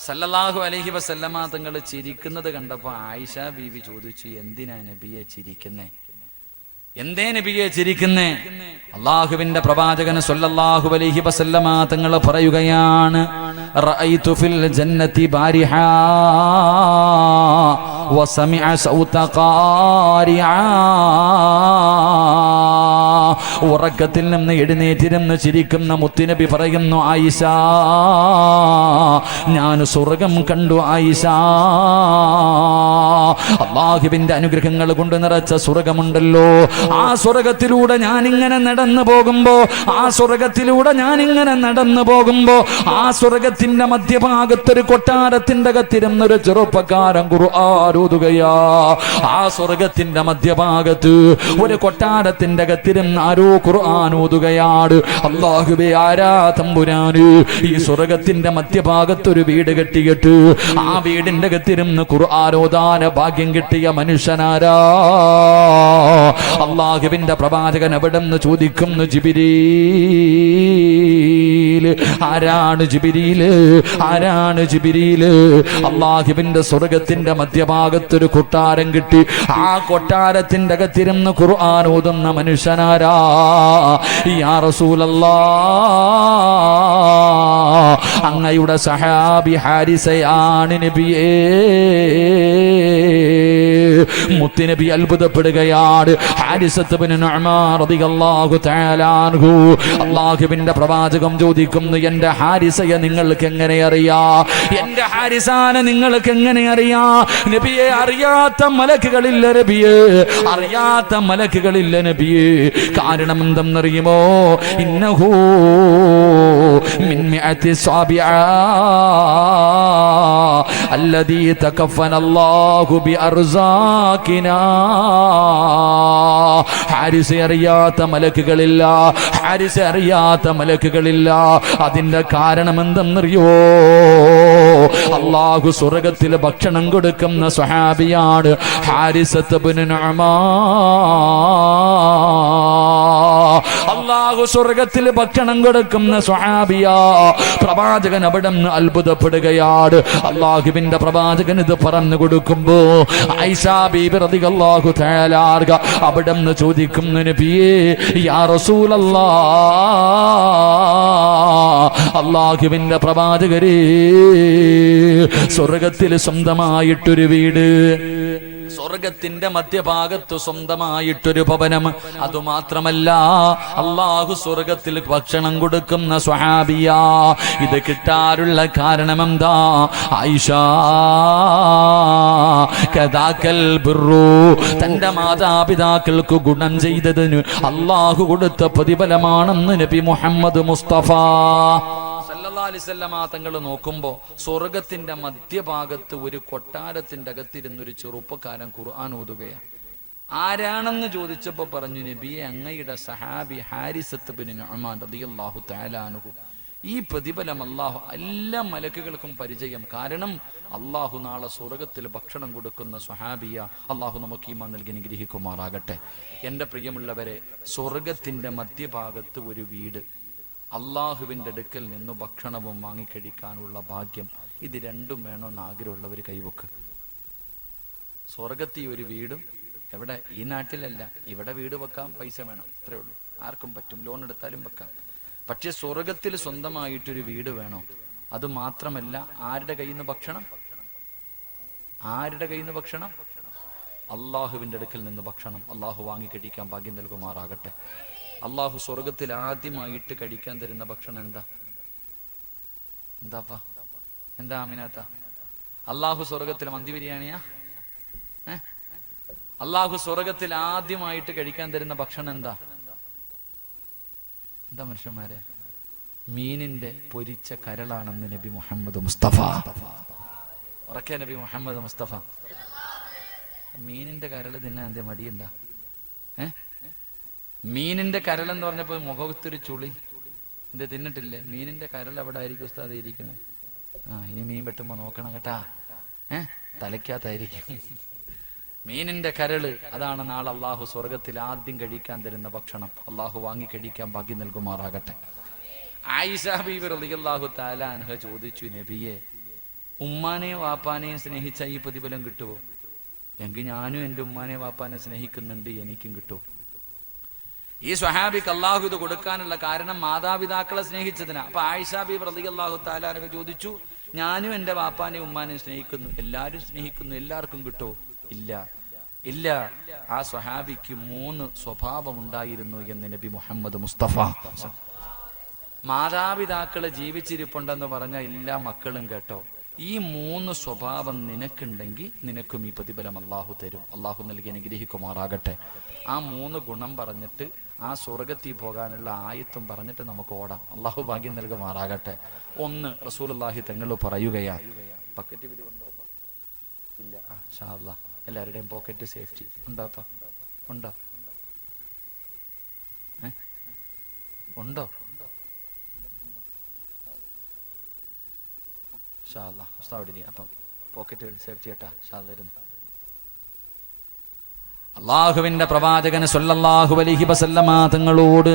സല്ലല്ലാഹു അലൈഹി വസല്ലമ തങ്ങൾ ചിരിക്കുന്നത് കണ്ടപ്പോ ആയിഷ ബീവി ചോദിച്ചു, എന്തിനാ നബിയെ ചിരിക്കുന്നേ? എന്തേ നബിയെ ചിരിക്കുന്നേ? അള്ളാഹുവിന്റെ പ്രവാചകൻ സല്ലല്ലാഹു അലൈഹി വസല്ലമ തങ്ങൾ പറയുകയാണ്, റഅയ്തു ഫിൽ ജന്നതി ബാരിഹാ വസമിഅ സൗത ഖാരിആ. ഉറക്കത്തിൽ നിന്ന് എഴുന്നേറ്റിരുന്ന് ചിരിക്കുന്ന മുത്തുനബി പറയുന്നു, ആയിഷ ഞാൻ സ്വർഗം കണ്ടു ആയിഷ. അള്ളാഹുവിന്റെ അനുഗ്രഹങ്ങൾ കൊണ്ട് നിറച്ച സ്വർഗമുണ്ടല്ലോ, ആ സ്വർഗത്തിലൂടെ ഞാനിങ്ങനെ നടന്നു പോകുമ്പോ ആ സ്വർഗത്തിന്റെ മധ്യഭാഗത്തൊരു കൊട്ടാരത്തിന്റെ അകത്തിരുന്നൊരു ചെറുപ്പക്കാരൻ ഖുർആൻ ഓതുകയാ. ആ സ്വർഗത്തിന്റെ മധ്യഭാഗത്ത് ഒരു കൊട്ടാരത്തിന്റെ അകത്തിരുന്ന് ആരോ ഖുർആൻ ഓതുകയാണ്. അല്ലാഹുവേ, ആരാ തമ്പുരാന് ഈ സ്വർഗത്തിന്റെ മധ്യഭാഗത്തൊരു വീട് കെട്ടിയിട്ട് ആ വീടിന്റെ അകത്തിരുന്ന് ഖുർആൻ ഓതാന ഭാഗ്യം കിട്ടിയ മനുഷ്യനാരാ? അല്ലാഹുവിന്റെ പ്രവാചകൻ അവിടെന്ന് ചോദിക്കുന്നു, ജിബ്രീൽ. ആരാണ് ജിബ്രീൽ? അല്ലാഹുവിന്റെ സ്വർഗത്തിന്റെ മധ്യഭാഗത്തൊരു കൊട്ടാരം കിട്ടി, ആ കൊട്ടാരത്തിന്റെ അകത്തിരുന്ന് ഖുർആൻ ഓതുന്ന മനുഷ്യനാരാ? യാ റസൂലല്ലാഹ്, അങ്ങയുടെ സഹാബി ഹാരിസയാണ് നബിയേ. മുത്തുനബി അത്ഭുതപ്പെടുകയാണ്. ഹാരിസത്ത് ഇബ്നു നുഅ്മാൻ റളിയല്ലാഹു തആല അൻഹു, അല്ലാഹുവിന്റെ പ്രവാചകം ചോദിക്കുന്നു, എന്റെ ഹാരിസയെ നിങ്ങൾക്ക് എങ്ങനെ അറിയാം? എന്റെ ഹാരിസാനെ നിങ്ങൾക്ക് എങ്ങനെ അറിയാം നബിയെ? അറിയാത്ത മലക്കുകളില്ല നബിയെ. കാരണം എന്തെന്നറിയുമോ? ഇന്നഹു മിൻ മിഅത്തി സാബിഅ അല്ലദീ തകഫനല്ലാഹു ബിഅർസാഖിനാ. ഹാരിസ് അറിയാത്ത മലക്കുകളില്ല. അതിന്റെ കാരണം എന്തെന്നറിയോ? അല്ലാഹു സ്വർഗത്തിൽ ഭക്ഷണം കൊടുക്കുന്ന സ്വഹാബിയാണ് ഹാരിസത്ത് ഇബ്നു നുഅ്മാൻ. അല്ലാഹു സ്വർഗത്തിൽ ഭക്ഷണം കൊടുക്കുന്ന സ്വഹാബിയാ. പ്രവാചകൻ അവിടെ നിന്ന് അത്ഭുതപ്പെടുകയാണ്. അല്ലാഹുവിന്റെ പ്രവാചകൻ ഇത് പറഞ്ഞു കൊടുക്കുമ്പോ ആയിഷ ബീബി റളിയല്ലാഹു തആല അൻഹ അവിടെ നിന്ന് ചോദിക്കുന്നു, നബിയേ യാ റസൂലല്ലാഹ്, അല്ലാഹുവിന്റെ പ്രവാചകരേ, സ്വർഗത്തിൽ സ്വന്തമായിട്ടൊരു വീട്, സ്വർഗത്തിന്റെ മധ്യഭാഗത്ത് സ്വന്തമായിട്ടൊരു ഭവനം, അതുമാത്രമല്ല അല്ലാഹു സ്വർഗത്തിൽ ഭക്ഷണം കൊടുക്കുന്ന സ്വഹാബിയാ. ഇത് കിട്ടാനുള്ള കാരണം എന്താ? ആയിഷ കദാകൽ ബിർറു, തന്റെ മാതാപിതാക്കൾക്ക് ഗുണം ചെയ്തതിന് അല്ലാഹു കൊടുത്ത പ്രതിഫലമാണെന്ന് നബി മുഹമ്മദ് മുസ്തഫ സല്ലല്ലാഹു അലൈഹി വസല്ലമ തങ്ങൾ നോക്കുമ്പോ സ്വർഗത്തിന്റെ മധ്യഭാഗത്ത് ഒരു കൊട്ടാരത്തിന്റെ അകത്തിരുന്നൊരു ചെറുപ്പക്കാരൻ ഖുർആൻ ഓതുകയാണ്. ആരാണെന്ന് ചോദിച്ചപ്പോൾ പറഞ്ഞു, നബിയെ, അങ്ങയുടെ സഹാബി ഹാരിസത്ത് ബിൻ നുഅ്മാൻ റളിയല്ലാഹു തആല അൻഹു. ഈ പ്രതിഫലം അല്ലാഹു എല്ലാ മലക്കുകൾക്കും പരിചയം. കാരണം അല്ലാഹു നാളെ സ്വർഗത്തിൽ ഭക്ഷണം കൊടുക്കുന്ന സ്വഹാബിയ. അല്ലാഹു നമുക്ക് ഈമാൻ നൽകി അനുഗ്രഹിക്കുമാറാകട്ടെ. എൻ്റെ പ്രിയമുള്ളവരെ, സ്വർഗത്തിന്റെ മധ്യഭാഗത്ത് ഒരു വീട്, അള്ളാഹുവിൻ്റെ അടുക്കൽ നിന്ന് ഭക്ഷണവും വാങ്ങിക്കഴിക്കാനുള്ള ഭാഗ്യം, ഇത് രണ്ടും വേണമെന്ന് ആഗ്രഹമുള്ളവർ കൈവക്ക്. സ്വർഗത്തിൽ ഒരു വീടും, എവിടെ? ഈ നാട്ടിലല്ല, ഇവിടെ വീട് വെക്കാം, പൈസ വേണം, അത്രേ ഉള്ളൂ. ആർക്കും പറ്റും, ലോൺ എടുത്താലും വെക്കാം. പക്ഷെ സ്വർഗത്തിൽ സ്വന്തമായിട്ടൊരു വീട് വേണോ? അത് മാത്രമല്ല, ആരുടെ കയ്യിൽ നിന്ന് ഭക്ഷണം? ആരുടെ കയ്യിൽ നിന്ന് ഭക്ഷണം? അള്ളാഹുവിൻ്റെ അടുക്കൽ നിന്ന് ഭക്ഷണം. അള്ളാഹു വാങ്ങിക്കഴിക്കാൻ ഭാഗ്യം നൽകുമാറാകട്ടെ. അള്ളാഹു സ്വർഗത്തിൽ ആദ്യമായിട്ട് കഴിക്കാൻ തരുന്ന ഭക്ഷണം എന്താപ്പാ? എന്താ ആമിനാത്ത? അള്ളാഹു സ്വർഗത്തിൽ മന്തി ബിരിയാണിയാ? അള്ളാഹു സ്വർഗത്തിൽ ആദ്യമായിട്ട് കഴിക്കാൻ തരുന്ന ഭക്ഷണം എന്താ മനുഷ്യന്മാരെ? മീനിന്റെ പൊരിച്ച കരളാണെന്ന് നബി മുഹമ്മദ് മുസ്തഫ. ഉറക്കെ നബി മുഹമ്മദ് മുസ്തഫ. മീനിന്റെ കരൾ തിന്നാൻ എന്തേ മടിയുണ്ടാ? മീനിന്റെ കരൾ എന്ന് പറഞ്ഞപ്പോ മുഖത്തൊരു ചുളി. എന്തേ തിന്നിട്ടില്ലേ? മീനിന്റെ കരൾ എവിടെ ആയിരിക്കും ഉസ്താദ് ഇരിക്കുന്നത്? ഇനി മീൻ വെട്ടുമ്പോ നോക്കണം കേട്ടാ, തലയ്ക്കകത്തായിരിക്കും മീനിന്റെ കരള്. അതാണ് നാളെ അള്ളാഹു സ്വർഗത്തിൽ ആദ്യം കഴിക്കാൻ തരുന്ന ഭക്ഷണം. അള്ളാഹു വാങ്ങി കഴിക്കാൻ ഭാഗ്യം നൽകുമാറാകട്ടെ. ആയിഷ ബീവി റളിയല്ലാഹു തആല അൻഹ ചോദിച്ചു, നബിയെ, ഉമ്മാനെയും വാപ്പാനെയും സ്നേഹിച്ച ഈ പ്രതിഫലം കിട്ടുമോ? എങ്കിൽ ഞാനും എൻ്റെ ഉമ്മാനെയും വാപ്പാനെ സ്നേഹിക്കുന്നുണ്ട്, എനിക്കും കിട്ടുമോ? ഈ സ്വഹാബിക്ക് അള്ളാഹു ഇത് കൊടുക്കാനുള്ള കാരണം മാതാപിതാക്കളെ സ്നേഹിച്ചതിനാ. അപ്പൊ ആയിഷ ബീവി റളിയല്ലാഹു തആല അൻഹ ചോദിച്ചു, ഞാനും എൻ്റെ വാപ്പാനെയും ഉമ്മാനെയും സ്നേഹിക്കുന്നു, എല്ലാവരും സ്നേഹിക്കുന്നു, എല്ലാവർക്കും കിട്ടുമോ? ഇല്ല. ആ സ്വഹാബിക്ക് 3 സ്വഭാവം ഉണ്ടായിരുന്നു എന്ന് നബി മുഹമ്മദ് മുസ്തഫ. മാതാപിതാക്കള് ജീവിച്ചിരിപ്പുണ്ടെന്ന് പറഞ്ഞ എല്ലാ മക്കളും കേട്ടോ, ഈ 3 സ്വഭാവം നിനക്കുണ്ടെങ്കിൽ നിനക്കും ഈ പ്രതിഫലം അള്ളാഹു തരും. അള്ളാഹു നൽകി അനുഗ്രഹിക്കുമാറാകട്ടെ. ആ 3 ഗുണം പറഞ്ഞിട്ട് ആ സ്വർഗത്തിൽ പോകാനുള്ള ആയത്തും പറഞ്ഞിട്ട് നമുക്ക് ഓടാം. അള്ളാഹു ഭാഗ്യം നൽകുമാറാകട്ടെ. 1, റസൂലുള്ളാഹി തങ്ങൾ പറയുകയാ, പക്കറ്റ് പിരിവുണ്ടോ? ഇല്ല. ഇൻഷാ അല്ലാഹ് എല്ലാവരുടെയും പോക്കറ്റ് സേഫ്റ്റി ഉണ്ടോപ്പാ? ഉണ്ടോ? ഉണ്ടോ? അപ്പം പോക്കറ്റ് സേഫ്റ്റി കേട്ടാ തരുന്നു. അള്ളാഹുവിന്റെ പ്രവാചകൻ സല്ലല്ലാഹു അലൈഹി വസല്ലമ തങ്ങളോട്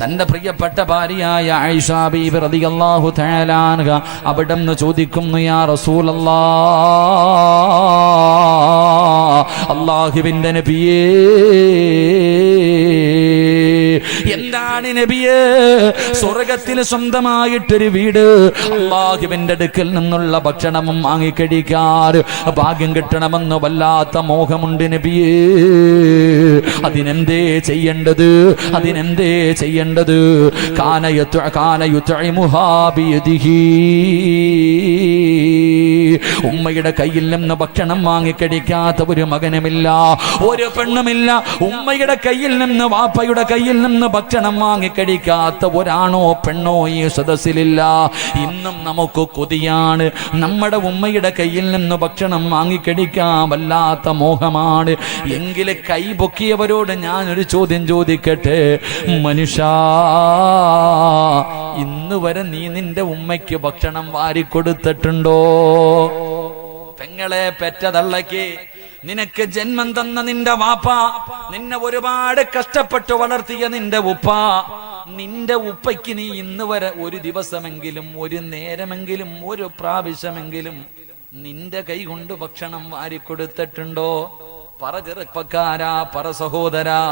തന്റെ പ്രിയപ്പെട്ട ഭാര്യയായ ആയിഷ ബീവി റളിയല്ലാഹു തആല അൻഹ അവിടുന്ന് ചോദിക്കുന്നു, യാ റസൂലല്ലാഹ്, അള്ളാഹുവിന്റെ നബിയേ, എന്താണ് നബിയേ സ്വർഗത്തിൽ സ്വന്തമായിട്ടൊരു വീട്, അള്ളാഹുവിന്റെ അടുക്കൽ നിന്നുള്ള ഭക്ഷണവും വാങ്ങിക്കഴിക്കാൻ ഭാഗ്യം കിട്ടണമെന്ന് വല്ലാത്ത മോഹമുണ്ട് നബിയേ. അതിനെന്തേ ചെയ്യേണ്ടത്? ഉമ്മയുടെ കയ്യിൽ നിന്ന് ഭക്ഷണം വാങ്ങിക്കഴിക്കാത്ത ഒരു മകനുമില്ല, ഒരു പെണ്ണുമില്ല. ഉമ്മയുടെ കയ്യിൽ നിന്ന് വാപ്പയുടെ കയ്യിൽ നിന്ന് ഭക്ഷണം വാങ്ങിക്കഴിക്കാത്ത ഒരാണോ പെണ്ണോ ഈ സദസ്സിലില്ല. ഇന്നും നമുക്ക് കൊതിയാണ്, നമ്മുടെ ഉമ്മയുടെ കയ്യിൽ നിന്ന് ഭക്ഷണം വാങ്ങിക്കഴിക്കാൻ വല്ലാത്ത മോഹമാണ്. എങ്കിൽ കൈ പൊക്കിയവരോട് ഞാനൊരു ചോദ്യം ചോദിക്കട്ടെ, മനുഷ്യ, ഇന്ന് വരെ നീ നിന്റെ ഉമ്മയ്ക്ക് ഭക്ഷണം വാരിക്കൊടുത്തിട്ടുണ്ടോ? പെങ്ങളെ പെറ്റ തള്ളയ്ക്ക്, നിനക്ക് ജന്മം തന്ന നിന്റെ വാപ്പ, നിന്നെ ഒരുപാട് കഷ്ടപ്പെട്ട് വളർത്തിയ നിന്റെ ഉപ്പ, നിന്റെ ഉപ്പയ്ക്ക് നീ ഇന്ന് വരെ ഒരു ദിവസമെങ്കിലും, ഒരു നേരമെങ്കിലും, ഒരു പ്രാവശ്യമെങ്കിലും നിന്റെ കൈ കൊണ്ട് ഭക്ഷണം വാരിക്കൊടുത്തിട്ടുണ്ടോ? പറ ചെറുപ്പക്കാരാ, പറ സഹോദരാ,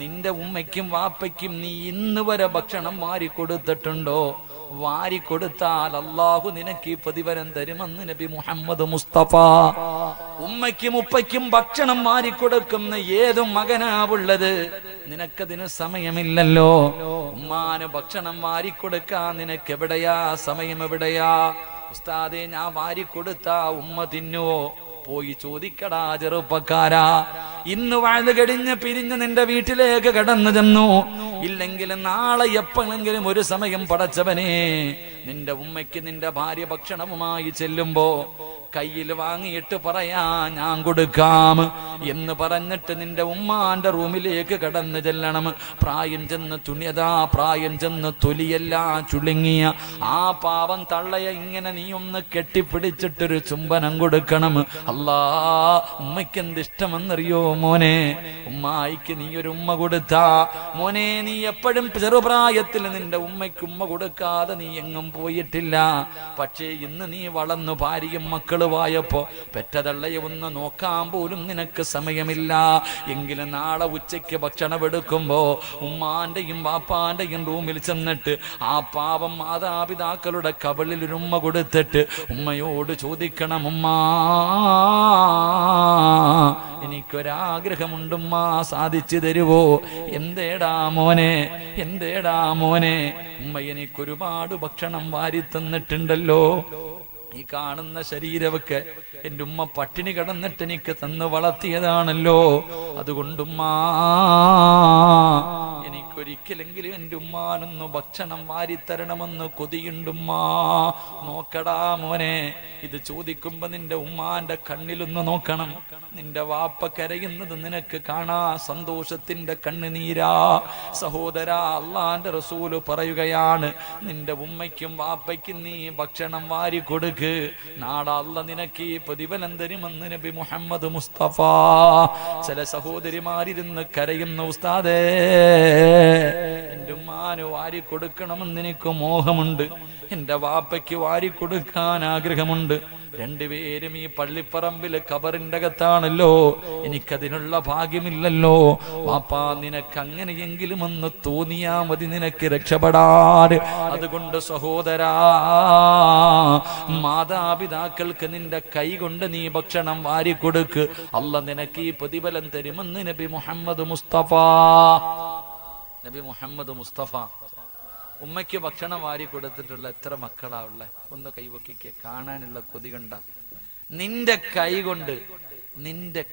നിന്റെ ഉമ്മയ്ക്കും വാപ്പയ്ക്കും നീ ഇന്ന് വരെ ഭക്ഷണം വാരിക്കൊടുത്തിട്ടുണ്ടോ? വാരിക്കൊടുത്താൽ അള്ളാഹു നിനക്ക് ഈ പ്രതിഫലം തരുമെന്ന് നബി മുഹമ്മദ് മുസ്തഫ. ഉമ്മയ്ക്കും ഉപ്പയ്ക്കും ഭക്ഷണം വാരിക്കൊടുക്കുന്ന ഏതും മകനാവുള്ളത്? നിനക്കതിന് സമയമില്ലല്ലോ. ഉമ്മാന് ഭക്ഷണം വാരിക്കൊടുക്കാൻ നിനക്ക് എവിടെയാ സമയം? എവിടെയാ ഉസ്താദേ, ഞാൻ വാരിക്കൊടുത്താ ഉമ്മ തിന്നുവോ? പോയി ചോദിക്കടാ ചെറുപ്പക്കാരാ. ഇന്ന് വാഴ്ന്നു കഴിഞ്ഞ് പിരിഞ്ഞ് നിന്റെ വീട്ടിലേക്ക് കടന്നു ചെന്നു, ഇല്ലെങ്കിൽ നാളെ എപ്പോഴെങ്കിലും ഒരു സമയം പടച്ചവനെ നിന്റെ ഉമ്മയ്ക്ക് നിന്റെ ഭാര്യ ഭക്ഷണവുമായി ചെല്ലുമ്പോ കയ്യിൽ വാങ്ങിയിട്ട് പറയാ ഞാൻ കൊടുക്കാം എന്ന് പറഞ്ഞിട്ട് നിന്റെ ഉമ്മാന്റെ റൂമിലേക്ക് കടന്നു ചെല്ലണം. പ്രായം ചെന്ന് തുണിയതാ, പ്രായം ചെന്ന് തൊലിയെല്ലാം ചുളുങ്ങിയ ആ പാവം തള്ളയെ ഇങ്ങനെ നീ ഒന്ന് കെട്ടിപ്പിടിച്ചിട്ടൊരു ചുംബനം കൊടുക്കണം. അല്ലാ, ഉമ്മയ്ക്ക് എന്തിഷ്ടമെന്നറിയോ മോനെ? ഉമ്മായിക്ക് നീ ഒരു ഉമ്മ കൊടുത്താ മോനെ, നീ എപ്പോഴും ചെറുപ്രായത്തിൽ നിന്റെ ഉമ്മയ്ക്ക് ഉമ്മ കൊടുക്കാതെ നീ എങ്ങും പോയിട്ടില്ല. പക്ഷേ ഇന്ന് നീ വളർന്നു ഭാര്യയും മക്കളുമായപ്പോ പെറ്റതള്ളയെ ഒന്ന് നോക്കാൻ പോലും നിനക്ക് സമയമില്ല. എങ്കിലും നാളെ ഉച്ചയ്ക്ക് ഭക്ഷണം എടുക്കുമ്പോ ഉമ്മാന്റെയും വാപ്പാന്റെയും റൂമിൽ ചെന്നിട്ട് ആ പാവം മാതാപിതാക്കളുടെ കവിളിൽ ഒരു ഉമ്മ കൊടുത്തിട്ട് ഉമ്മയോട് ചോദിക്കണം, ഉമ്മാ എനിക്കൊരാഗ്രഹമുണ്ടുമ്മ, സാധിച്ചു തരുവോ? എന്തേടാ മോനെ, എന്തേടാ മോനെ? ഉമ്മ എനിക്കൊരുപാട് ഭക്ഷണം വാരി തന്നിട്ടുണ്ടല്ലോ. ഈ കാണുന്ന ശരീരമൊക്കെ എൻ്റെ ഉമ്മ പട്ടിണി കിടന്നിട്ട് എനിക്ക് തന്ന് വളർത്തിയതാണല്ലോ. അതുകൊണ്ടുമ്മാ എനിക്കൊരിക്കലെങ്കിലും എൻ്റെ ഉമ്മാനൊന്ന് ഭക്ഷണം വാരിത്തരണമെന്ന് കൊതിയുണ്ടുമ്മാ. നോക്കടാ മോനെ, ഇത് ചോദിക്കുമ്പോ നിന്റെ ഉമ്മാന്റെ കണ്ണിലൊന്ന് നോക്കണം. നിന്റെ വാപ്പ കരയുന്നത് നിനക്ക് കാണാ, സന്തോഷത്തിന്റെ കണ്ണുനീരാ. സഹോദരാ, അള്ളാന്റെ റസൂല് പറയുകയാണ്, നിന്റെ ഉമ്മയ്ക്കും വാപ്പയ്ക്കും നീ ഭക്ഷണം വാരി കൊടുക്ക്. നാളെ അല്ല നിനക്ക് ഈ പ്രതിഫലം തരുമെന്ന് നബി മുഹമ്മദ് മുസ്തഫ. ചില സഹോദരിമാരിരുന്ന് കരയുന്ന, ഉസ്താദേ എന്റെ ഉമ്മാന് വാരി കൊടുക്കണമെന്ന് എനിക്ക് മോഹമുണ്ട്, എന്റെ വാപ്പയ്ക്ക് വാരി കൊടുക്കാൻ ആഗ്രഹമുണ്ട്. രണ്ടുപേരും ഈ പള്ളിപ്പറമ്പില് ഖബറിന്റെ അകത്താണല്ലോ, എനിക്കതിനുള്ള ഭാഗ്യമില്ലല്ലോ. വാപ്പാ, നിനക്ക് അങ്ങനെയെങ്കിലും ഒന്ന് തോന്നിയാ മതി നിനക്ക് രക്ഷപ്പെടാൻ. അതുകൊണ്ട് സഹോദരാ, മാതാപിതാക്കൾക്ക് നിന്റെ കൈ കൊണ്ട് നീ ഭക്ഷണം വാരി കൊടുക്ക്. അല്ല നിനക്ക് ഈ പ്രതിഫലം തരുമെന്ന് നബി മുഹമ്മദ് മുസ്തഫ. നബി മുഹമ്മദ് മുസ്തഫ ഉമ്മയ്ക്ക് ഭക്ഷണം വാരി കൊടുത്തിട്ടുള്ള എത്ര മക്കളാ ഉള്ളെ? ഒന്ന് കൈവക്കിക്ക്, കാണാനുള്ള കൊതി കണ്ട. നിന്റെ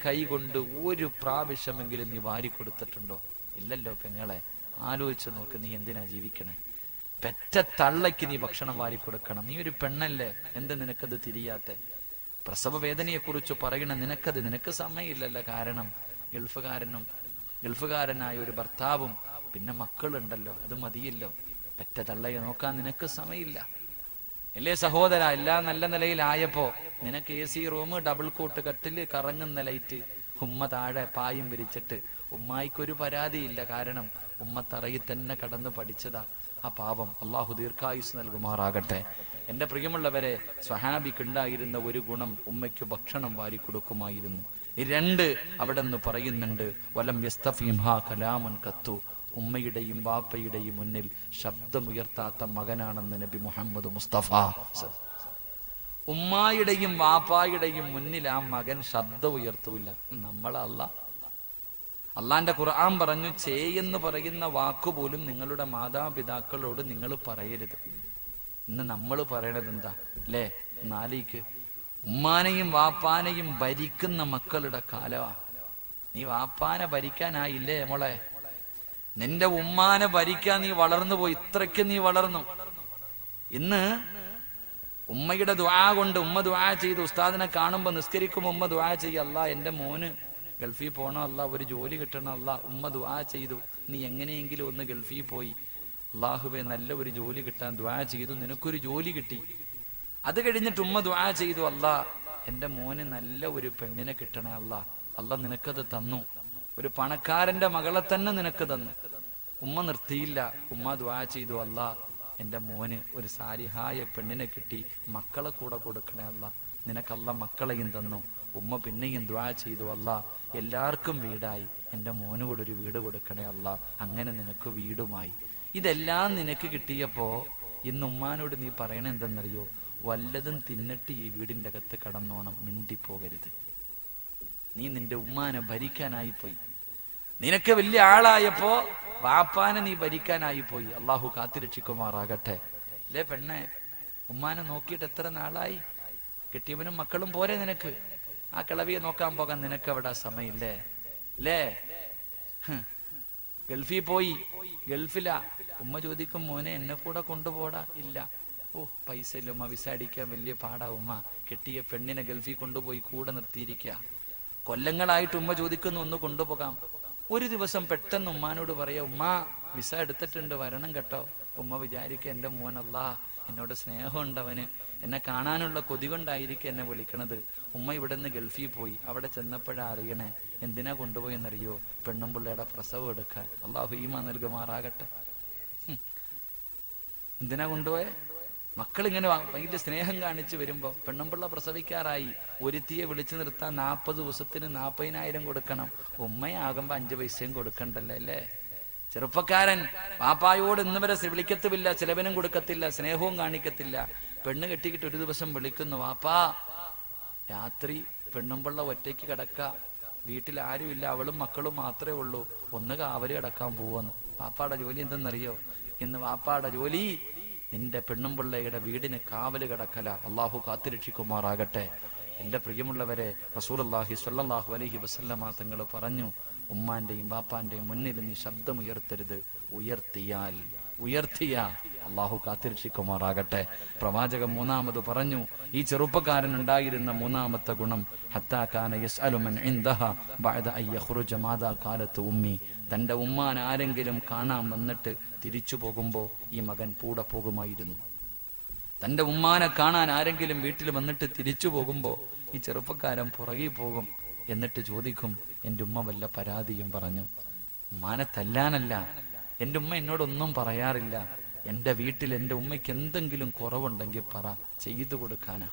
കൈ കൊണ്ട് ഒരു പ്രാവശ്യമെങ്കിലും നീ വാരി കൊടുത്തിട്ടുണ്ടോ? ഇല്ലല്ലോ പെങ്ങളെ. ആലോചിച്ച് നോക്ക്, നീ എന്തിനാ ജീവിക്കണേ? പെറ്റ തള്ളയ്ക്ക് നീ ഭക്ഷണം വാരി കൊടുക്കണം. നീ ഒരു പെണ്ണല്ലേ, എന്ത് നിനക്കത് തിരിയാത്തെ? പ്രസവ വേദനയെ കുറിച്ച് പറയണ നിനക്ക് സമയമില്ലല്ലോ. കാരണം ഗൾഫുകാരനായ ഒരു ഭർത്താവും പിന്നെ മക്കളുണ്ടല്ലോ, അത് മതിയല്ലോ. പെറ്റ തള്ളയെ നോക്കാൻ നിനക്ക് സമയമില്ല അല്ലേ സഹോദര? എല്ലാം നല്ല നിലയിലായപ്പോ നിനക്ക് AC റൂം, ഡബിൾ കോട്ട് കട്ടില്, കറങ്ങുന്ന ലൈറ്റ്, ഉമ്മ താഴെ പായും വിരിച്ചിട്ട്. ഉമ്മായിക്കൊരു പരാതിയില്ല, കാരണം ഉമ്മ തറയിൽ തന്നെ കടന്ന് പഠിച്ചതാ. ആ പാവം അള്ളാഹു ദീർഘായുസ് നൽകുമാറാകട്ടെ. എന്റെ പ്രിയമുള്ളവരെ, സ്വഹാബിക്കുണ്ടായിരുന്ന ഒരു ഗുണം, ഉമ്മയ്ക്ക് ഭക്ഷണം വാരി കൊടുക്കുമായിരുന്നു. 2 അവിടെ നിന്ന് പറയുന്നുണ്ട്, വലം യസ്തഫീംഹാ കലാമുൻ കത്തു. ഉമ്മയുടെയും വാപ്പയുടെയും മുന്നിൽ ശബ്ദമുയർത്താത്ത മകനാണെന്ന് നബി മുഹമ്മദ് മുസ്തഫ. ഉമ്മായുടെയും വാപ്പായുടെയും മുന്നിൽ ആ മകൻ ശബ്ദം ഉയർത്തൂല. അള്ളാന്റെ ഖുർആൻ പറഞ്ഞു, എന്ന് പറയുന്ന വാക്കുപോലും നിങ്ങളുടെ മാതാപിതാക്കളോട് നിങ്ങൾ പറയരുത്. ഇന്ന് നമ്മൾ പറയണത് എന്താ അല്ലേ? നാലിക്ക് ഉമ്മാനെയും വാപ്പാനെയും ഭരിക്കുന്ന മക്കളുടെ കാലമാ. നീ വാപ്പാനെ ഭരിക്കാനായില്ലേ മോളെ? നിന്റെ ഉമ്മാനെ ഭരിക്കാൻ നീ വളർന്നു പോയി, ഇത്രയ്ക്ക് നീ വളർന്നു. ഇന്ന് ഉമ്മയുടെ ദുആ കൊണ്ട്, ഉമ്മ ദുആ ചെയ്തു, ഉസ്താദിനെ കാണുമ്പോ നിസ്കരിക്കുമ്പോ ഉമ്മ ദുആ ചെയ്യ, അല്ലാ എന്റെ മോന് ഗൾഫിൽ പോകണം, അല്ലാ ഒരു ജോലി കിട്ടണം, അല്ലാ ഉമ്മ ദുആ ചെയ്തു. നീ എങ്ങനെയെങ്കിലും ഒന്ന് ഗൾഫിൽ പോയി, അല്ലാഹുവേ നല്ല ഒരു ജോലി കിട്ടാൻ ദുആ ചെയ്തു, നിനക്കൊരു ജോലി കിട്ടി. അത് കഴിഞ്ഞിട്ട് ഉമ്മ ദുആ ചെയ്തു, അല്ലാ എന്റെ മോന് നല്ല ഒരു പെണ്ണിനെ കിട്ടണേ, അല്ലാ നിനക്കത് തന്നു. ഒരു പണക്കാരന്റെ മകളെ തന്നെ നിനക്ക് തന്നു. ഉമ്മ നിർത്തിയില്ല, ഉമ്മ ദുആ ചെയ്തു, അല്ലാ എന്റെ മോന് ഒരു സാലിഹായ പെണ്ണിനെ കിട്ടി, മക്കളെ കൂടെ കൊടുക്കണേ അല്ലാ, നിനക്കല്ല മക്കളെയും തന്നു. ഉമ്മ പിന്നെയും ദുആ ചെയ്തു, അല്ലാ എല്ലാവർക്കും വീടായി, എന്റെ മോന് കൂടെ ഒരു വീട് കൊടുക്കണേ അല്ലാ. അങ്ങനെ നിനക്ക് വീടുമായി. ഇതെല്ലാം നിനക്ക് കിട്ടിയപ്പോ ഇന്ന് ഉമ്മാനോട് നീ പറയണ എന്തെന്നറിയോ? വല്ലതും തിന്നിട്ട് ഈ വീടിന്റെ അകത്ത് കടന്നോണം, മിണ്ടിപ്പോകരുത്. നീ നിന്റെ ഉമ്മാനെ ഭരിക്കാനായി പോയി. നിനക്ക് വലിയ ആളായപ്പോ വാപ്പാനെ നീ ഭരിക്കാനായി പോയി. അള്ളാഹു കാത്തിരക്ഷിക്കുമാറാകട്ടെ. അല്ലേ പെണ്ണെ, ഉമ്മാനെ നോക്കിയിട്ട് എത്ര നാളായി? കെട്ടിയവനും മക്കളും പോരെ നിനക്ക്? ആ കിളവിയെ നോക്കാൻ പോകാൻ നിനക്ക് അവിടെ സമയമില്ലേ? അല്ലേ? ഗൾഫിൽ പോയി, ഗൾഫിലാ. ഉമ്മ ചോദിക്കും, മോനെ എന്നെ കൂടെ കൊണ്ടുപോടാ. ഇല്ല. ഓ പൈസ ഇല്ല ഉമ്മ, വിസ അടിക്കാൻ വലിയ പാടാ ഉമ്മ, കെട്ടിയ പെണ്ണിനെ ഗൾഫിൽ കൊണ്ടുപോയി കൂടെ നിർത്തിയിരിക്കുക, കൊല്ലങ്ങളായിട്ട് ഉമ്മ ചോദിക്കുന്നു ഒന്ന് കൊണ്ടുപോകാം. ഒരു ദിവസം പെട്ടെന്ന് ഉമ്മാനോട് പറയാ, ഉമ്മ വിസ എടുത്തിട്ടുണ്ട്, വരണം കേട്ടോ. ഉമ്മ വിചാരിക്കുക എൻ്റെ മോൻ അല്ലാ എന്നോട് സ്നേഹമുണ്ട്, അവന് എന്നെ കാണാനുള്ള കൊതി കൊണ്ടായിരിക്കും എന്നെ വിളിക്കണത്. ഉമ്മ ഇവിടെ നിന്ന് ഗൾഫിൽ പോയി, അവിടെ ചെന്നപ്പോഴാ അറിയണേ എന്തിനാ കൊണ്ടുപോയെന്നറിയോ, പെണ്ണും പിള്ളയുടെ പ്രസവം എടുക്കാൻ. അള്ളാഹു ഈമാൻ നൽകുമാറാകട്ടെ. എന്തിനാ കൊണ്ടുപോയെ? മക്കളിങ്ങനെ ഭയങ്കര സ്നേഹം കാണിച്ച് വരുമ്പോ പെണ്ണുമ്പിള്ള പ്രസവിക്കാറായി, ഒരുത്തിയെ വിളിച്ചു നിർത്താൻ 40 ദിവസത്തിന് 40,000 കൊടുക്കണം. ഉമ്മയാകുമ്പോ 5 പൈസയും കൊടുക്കണ്ടല്ലേ അല്ലേ? ചെറുപ്പക്കാരൻ പാപ്പായോട് ഇന്ന് വരെ വിളിക്കത്തുമില്ല, ചിലവനും കൊടുക്കത്തില്ല, സ്നേഹവും കാണിക്കത്തില്ല. പെണ്ണ് കെട്ടിക്കിട്ട് ഒരു ദിവസം വിളിക്കുന്നു, വാപ്പാ രാത്രി പെണ്ണുമ്പിള്ള ഒറ്റയ്ക്ക് കിടക്ക, വീട്ടിൽ ആരുമില്ല, അവളും മക്കളും മാത്രമേ ഉള്ളൂ, ഒന്ന് കാവല് കിടക്കാൻ പോവെന്ന്. വാപ്പാടെ ജോലി എന്തെന്നറിയോ? ഇന്ന് വാപ്പാടെ ജോലി നിന്റെ പെണ്ണുമ്പിള്ളയുടെ വീടിന് കാവല് കിടക്കല. അള്ളാഹു കാത്തുരക്ഷിക്കുമാറാകട്ടെ. എൻ്റെ പ്രിയമുള്ളവരെ, റസൂലുള്ളാഹി സ്വല്ലല്ലാഹു അലൈഹി വസല്ലമ തങ്ങൾ പറഞ്ഞു, ഉമ്മാന്റെയും ബാപ്പാന്റെയും മുന്നിൽ നീ ശബ്ദമുയർത്തരുത്, ഉയർത്തിയാൽ അള്ളാഹു കാത്തുരക്ഷിക്കുമാറാകട്ടെ. പ്രവാചകൻ മൂന്നാമത് പറഞ്ഞു, ഈ ചെറുപ്പക്കാരൻ ഉണ്ടായിരുന്ന മൂന്നാമത്തെ ഗുണം, ഹത്താ കാന യസ്അലു മൻ ഇൻദഹ ബഅദ അൻ യഖ്റുജ മാദാ ഖാലത്ത് ഉമ്മി. തൻ്റെ ഉമ്മാൻ ആരെങ്കിലും കാണാൻ വന്നിട്ട് തിരിച്ചു പോകുമ്പോൾ ഈ മകൻ കൂടെ പോകുമായിരുന്നു. തൻ്റെ ഉമ്മാനെ കാണാൻ ആരെങ്കിലും വീട്ടിൽ വന്നിട്ട് തിരിച്ചു പോകുമ്പോൾ ഈ ചെറുപ്പക്കാരൻ പുറകിൽ പോകും. എന്നിട്ട് ചോദിക്കും, എൻ്റെ ഉമ്മ വല്ല പരാതിയും പറഞ്ഞു? ഉമ്മാനെ തല്ലാനല്ല, എൻ്റെ ഉമ്മ എന്നോടൊന്നും പറയാറില്ല, എൻ്റെ വീട്ടിൽ എൻ്റെ ഉമ്മയ്ക്ക് എന്തെങ്കിലും കുറവുണ്ടെങ്കിൽ പറ, ചെയ്തു കൊടുക്കാനാ.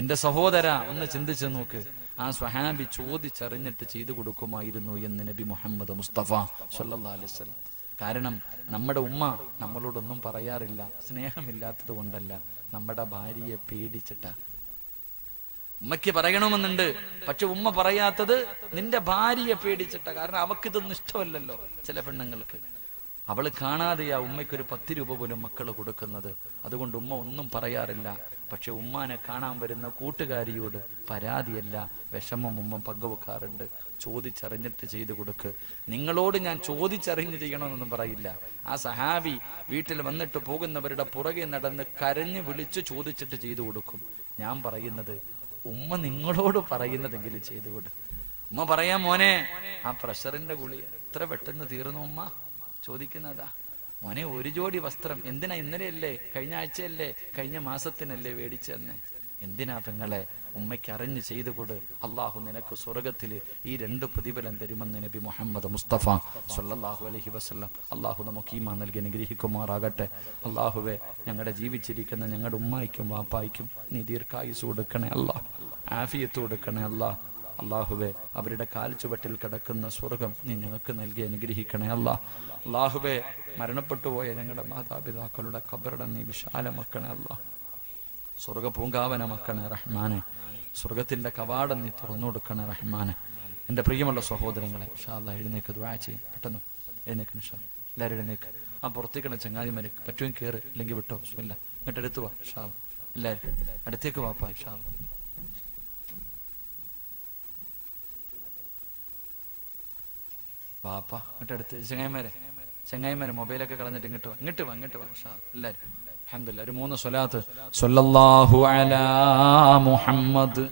എൻ്റെ സഹോദര ഒന്ന് ചിന്തിച്ചു നോക്ക്, ആ സ്വഹാബി ചോദിച്ചറിഞ്ഞിട്ട് ചെയ്തു കൊടുക്കുമായിരുന്നു എന്ന് നബി മുഹമ്മദ് മുസ്തഫ സല്ലല്ലാഹു അലൈഹി വസല്ലം. കാരണം നമ്മുടെ ഉമ്മ നമ്മളോടൊന്നും പറയാറില്ല, സ്നേഹമില്ലാത്തത് കൊണ്ടല്ല, നമ്മുടെ ഭാര്യയെ പേടിച്ചിട്ടാ. ഉമ്മയ്ക്ക് പറയണമെന്നുണ്ട്, പക്ഷെ ഉമ്മ പറയാത്തത് നിന്റെ ഭാര്യയെ പേടിച്ചിട്ടാ. കാരണം അവക്കിതൊന്നും ഇഷ്ടമല്ലല്ലോ. ചില പെണ്ണുങ്ങൾക്ക് അവള് കാണാതെയാ ഉമ്മയ്ക്കൊരു 10 രൂപ പോലും മക്കള് കൊടുക്കുന്നത്. അതുകൊണ്ട് ഉമ്മ ഒന്നും പറയാറില്ല. പക്ഷെ ഉമ്മാനെ കാണാൻ വരുന്ന കൂട്ടുകാരിയോട് പരാതിയല്ല, വിഷമം ഉമ്മ പങ്കുവെക്കാറുണ്ട്. ചോദിച്ചറിഞ്ഞിട്ട് ചെയ്തു കൊടുക്ക്. നിങ്ങളോട് ഞാൻ ചോദിച്ചറിഞ്ഞ് ചെയ്യണമെന്നൊന്നും പറയില്ല. ആ സഹാബി വീട്ടിൽ വന്നിട്ട് പോകുന്നവരുടെ പുറകെ നടന്ന് കരഞ്ഞു വിളിച്ച് ചോദിച്ചിട്ട് ചെയ്തു കൊടുക്കും. ഞാൻ പറയുന്നത്, ഉമ്മ നിങ്ങളോട് പറയുന്നതെങ്കിലും ചെയ്തു കൊടുക്കും. ഉമ്മ പറയാം, മോനെ ആ പ്രഷറിന്റെ ഗുളിക എത്ര പെട്ടെന്ന് തീർന്നു ഉമ്മ? ചോദിക്കുന്നതാ, മോനെ ഒരു ജോഡി വസ്ത്രം എന്തിനാ? ഇന്നലെയല്ലേ, കഴിഞ്ഞ ആഴ്ചയല്ലേ, കഴിഞ്ഞ മാസത്തിനല്ലേ മേടിച്ചെന്നെ? എന്തിനാ പെങ്ങളെ? ഉമ്മയ്ക്ക് അറിഞ്ഞ് ചെയ്തു കൊടു. അള്ളാഹു നിനക്ക് സ്വർഗത്തിൽ ഈ 2 പ്രതിഫലം തരുമെന്ന് നബി മുഹമ്മദ് മുസ്തഫ സല്ലല്ലാഹു അലൈഹി വസല്ലം. അള്ളാഹു നമുക്ക് ഈമാൻ നൽകി അനുഗ്രഹിക്കുമാറാകട്ടെ. അള്ളാഹുവെ, ഞങ്ങളുടെ ജീവിച്ചിരിക്കുന്ന ഞങ്ങളുടെ ഉമ്മായിക്കും വാപ്പായിക്കും നീ ദീർഘായുസ് കൊടുക്കണേ അല്ലാ, ആഫിയത്ത് കൊടുക്കണേ അല്ലാ. അള്ളാഹുവെ, അവരുടെ കാൽച്ചുവട്ടിൽ കിടക്കുന്ന സ്വർഗം നീ ഞങ്ങൾക്ക് നൽകി അനുഗ്രഹിക്കണേ അല്ലാ. അള്ളാഹുവെ, മരണപ്പെട്ടു പോയ ഞങ്ങളുടെ മാതാപിതാക്കളുടെ ഖബറിടം നീ വിശാലമാക്കണേ അല്ലാ. സ്വർഗ പൂങ്കാവനമാക്കണേ റഹ്മാനെ. സ്വർഗത്തിന്റെ കവാടം നീ തുറന്നു കൊടുക്കണേ റഹ്മാനെ. എൻ്റെ പ്രിയമുള്ള സഹോദരങ്ങളെ, ഇൻഷാ അല്ലാഹ് എഴുന്നേക്ക് ദുആ ചെയ്യും. പെട്ടെന്ന് എഴുന്നേക്ക് ഇൻഷാ. എല്ലാവരും എഴുന്നേക്ക്. ആ പുറത്തേക്കണ ചങ്ങാതിമാര് പറ്റുമെങ്കിൽ കയറ്, ഇല്ലെങ്കിൽ വിട്ടോ. ബിസ്മില്ലാ. ഇങ്ങോട്ട് എടുത്തു വാ ഇൻഷാ അല്ലാഹ്. എല്ലാവരും അടുത്തേക്ക് വാപ്പാ ഇൻഷാ അല്ലാഹ്. വാപ്പാ ഇങ്ങോട്ട് അടുത്ത്. ചങ്ങായിമാരെ മൊബൈലൊക്കെ കളഞ്ഞിട്ട് ഇങ്ങോട്ട് വാ ഇൻഷാ അല്ലാഹ്. എല്ലാവരും അൽഹംദുലില്ലാഹ് ഒരു 3 സ്വലാത്ത്. സ്വല്ലല്ലാഹു അലാ മുഹമ്മദ്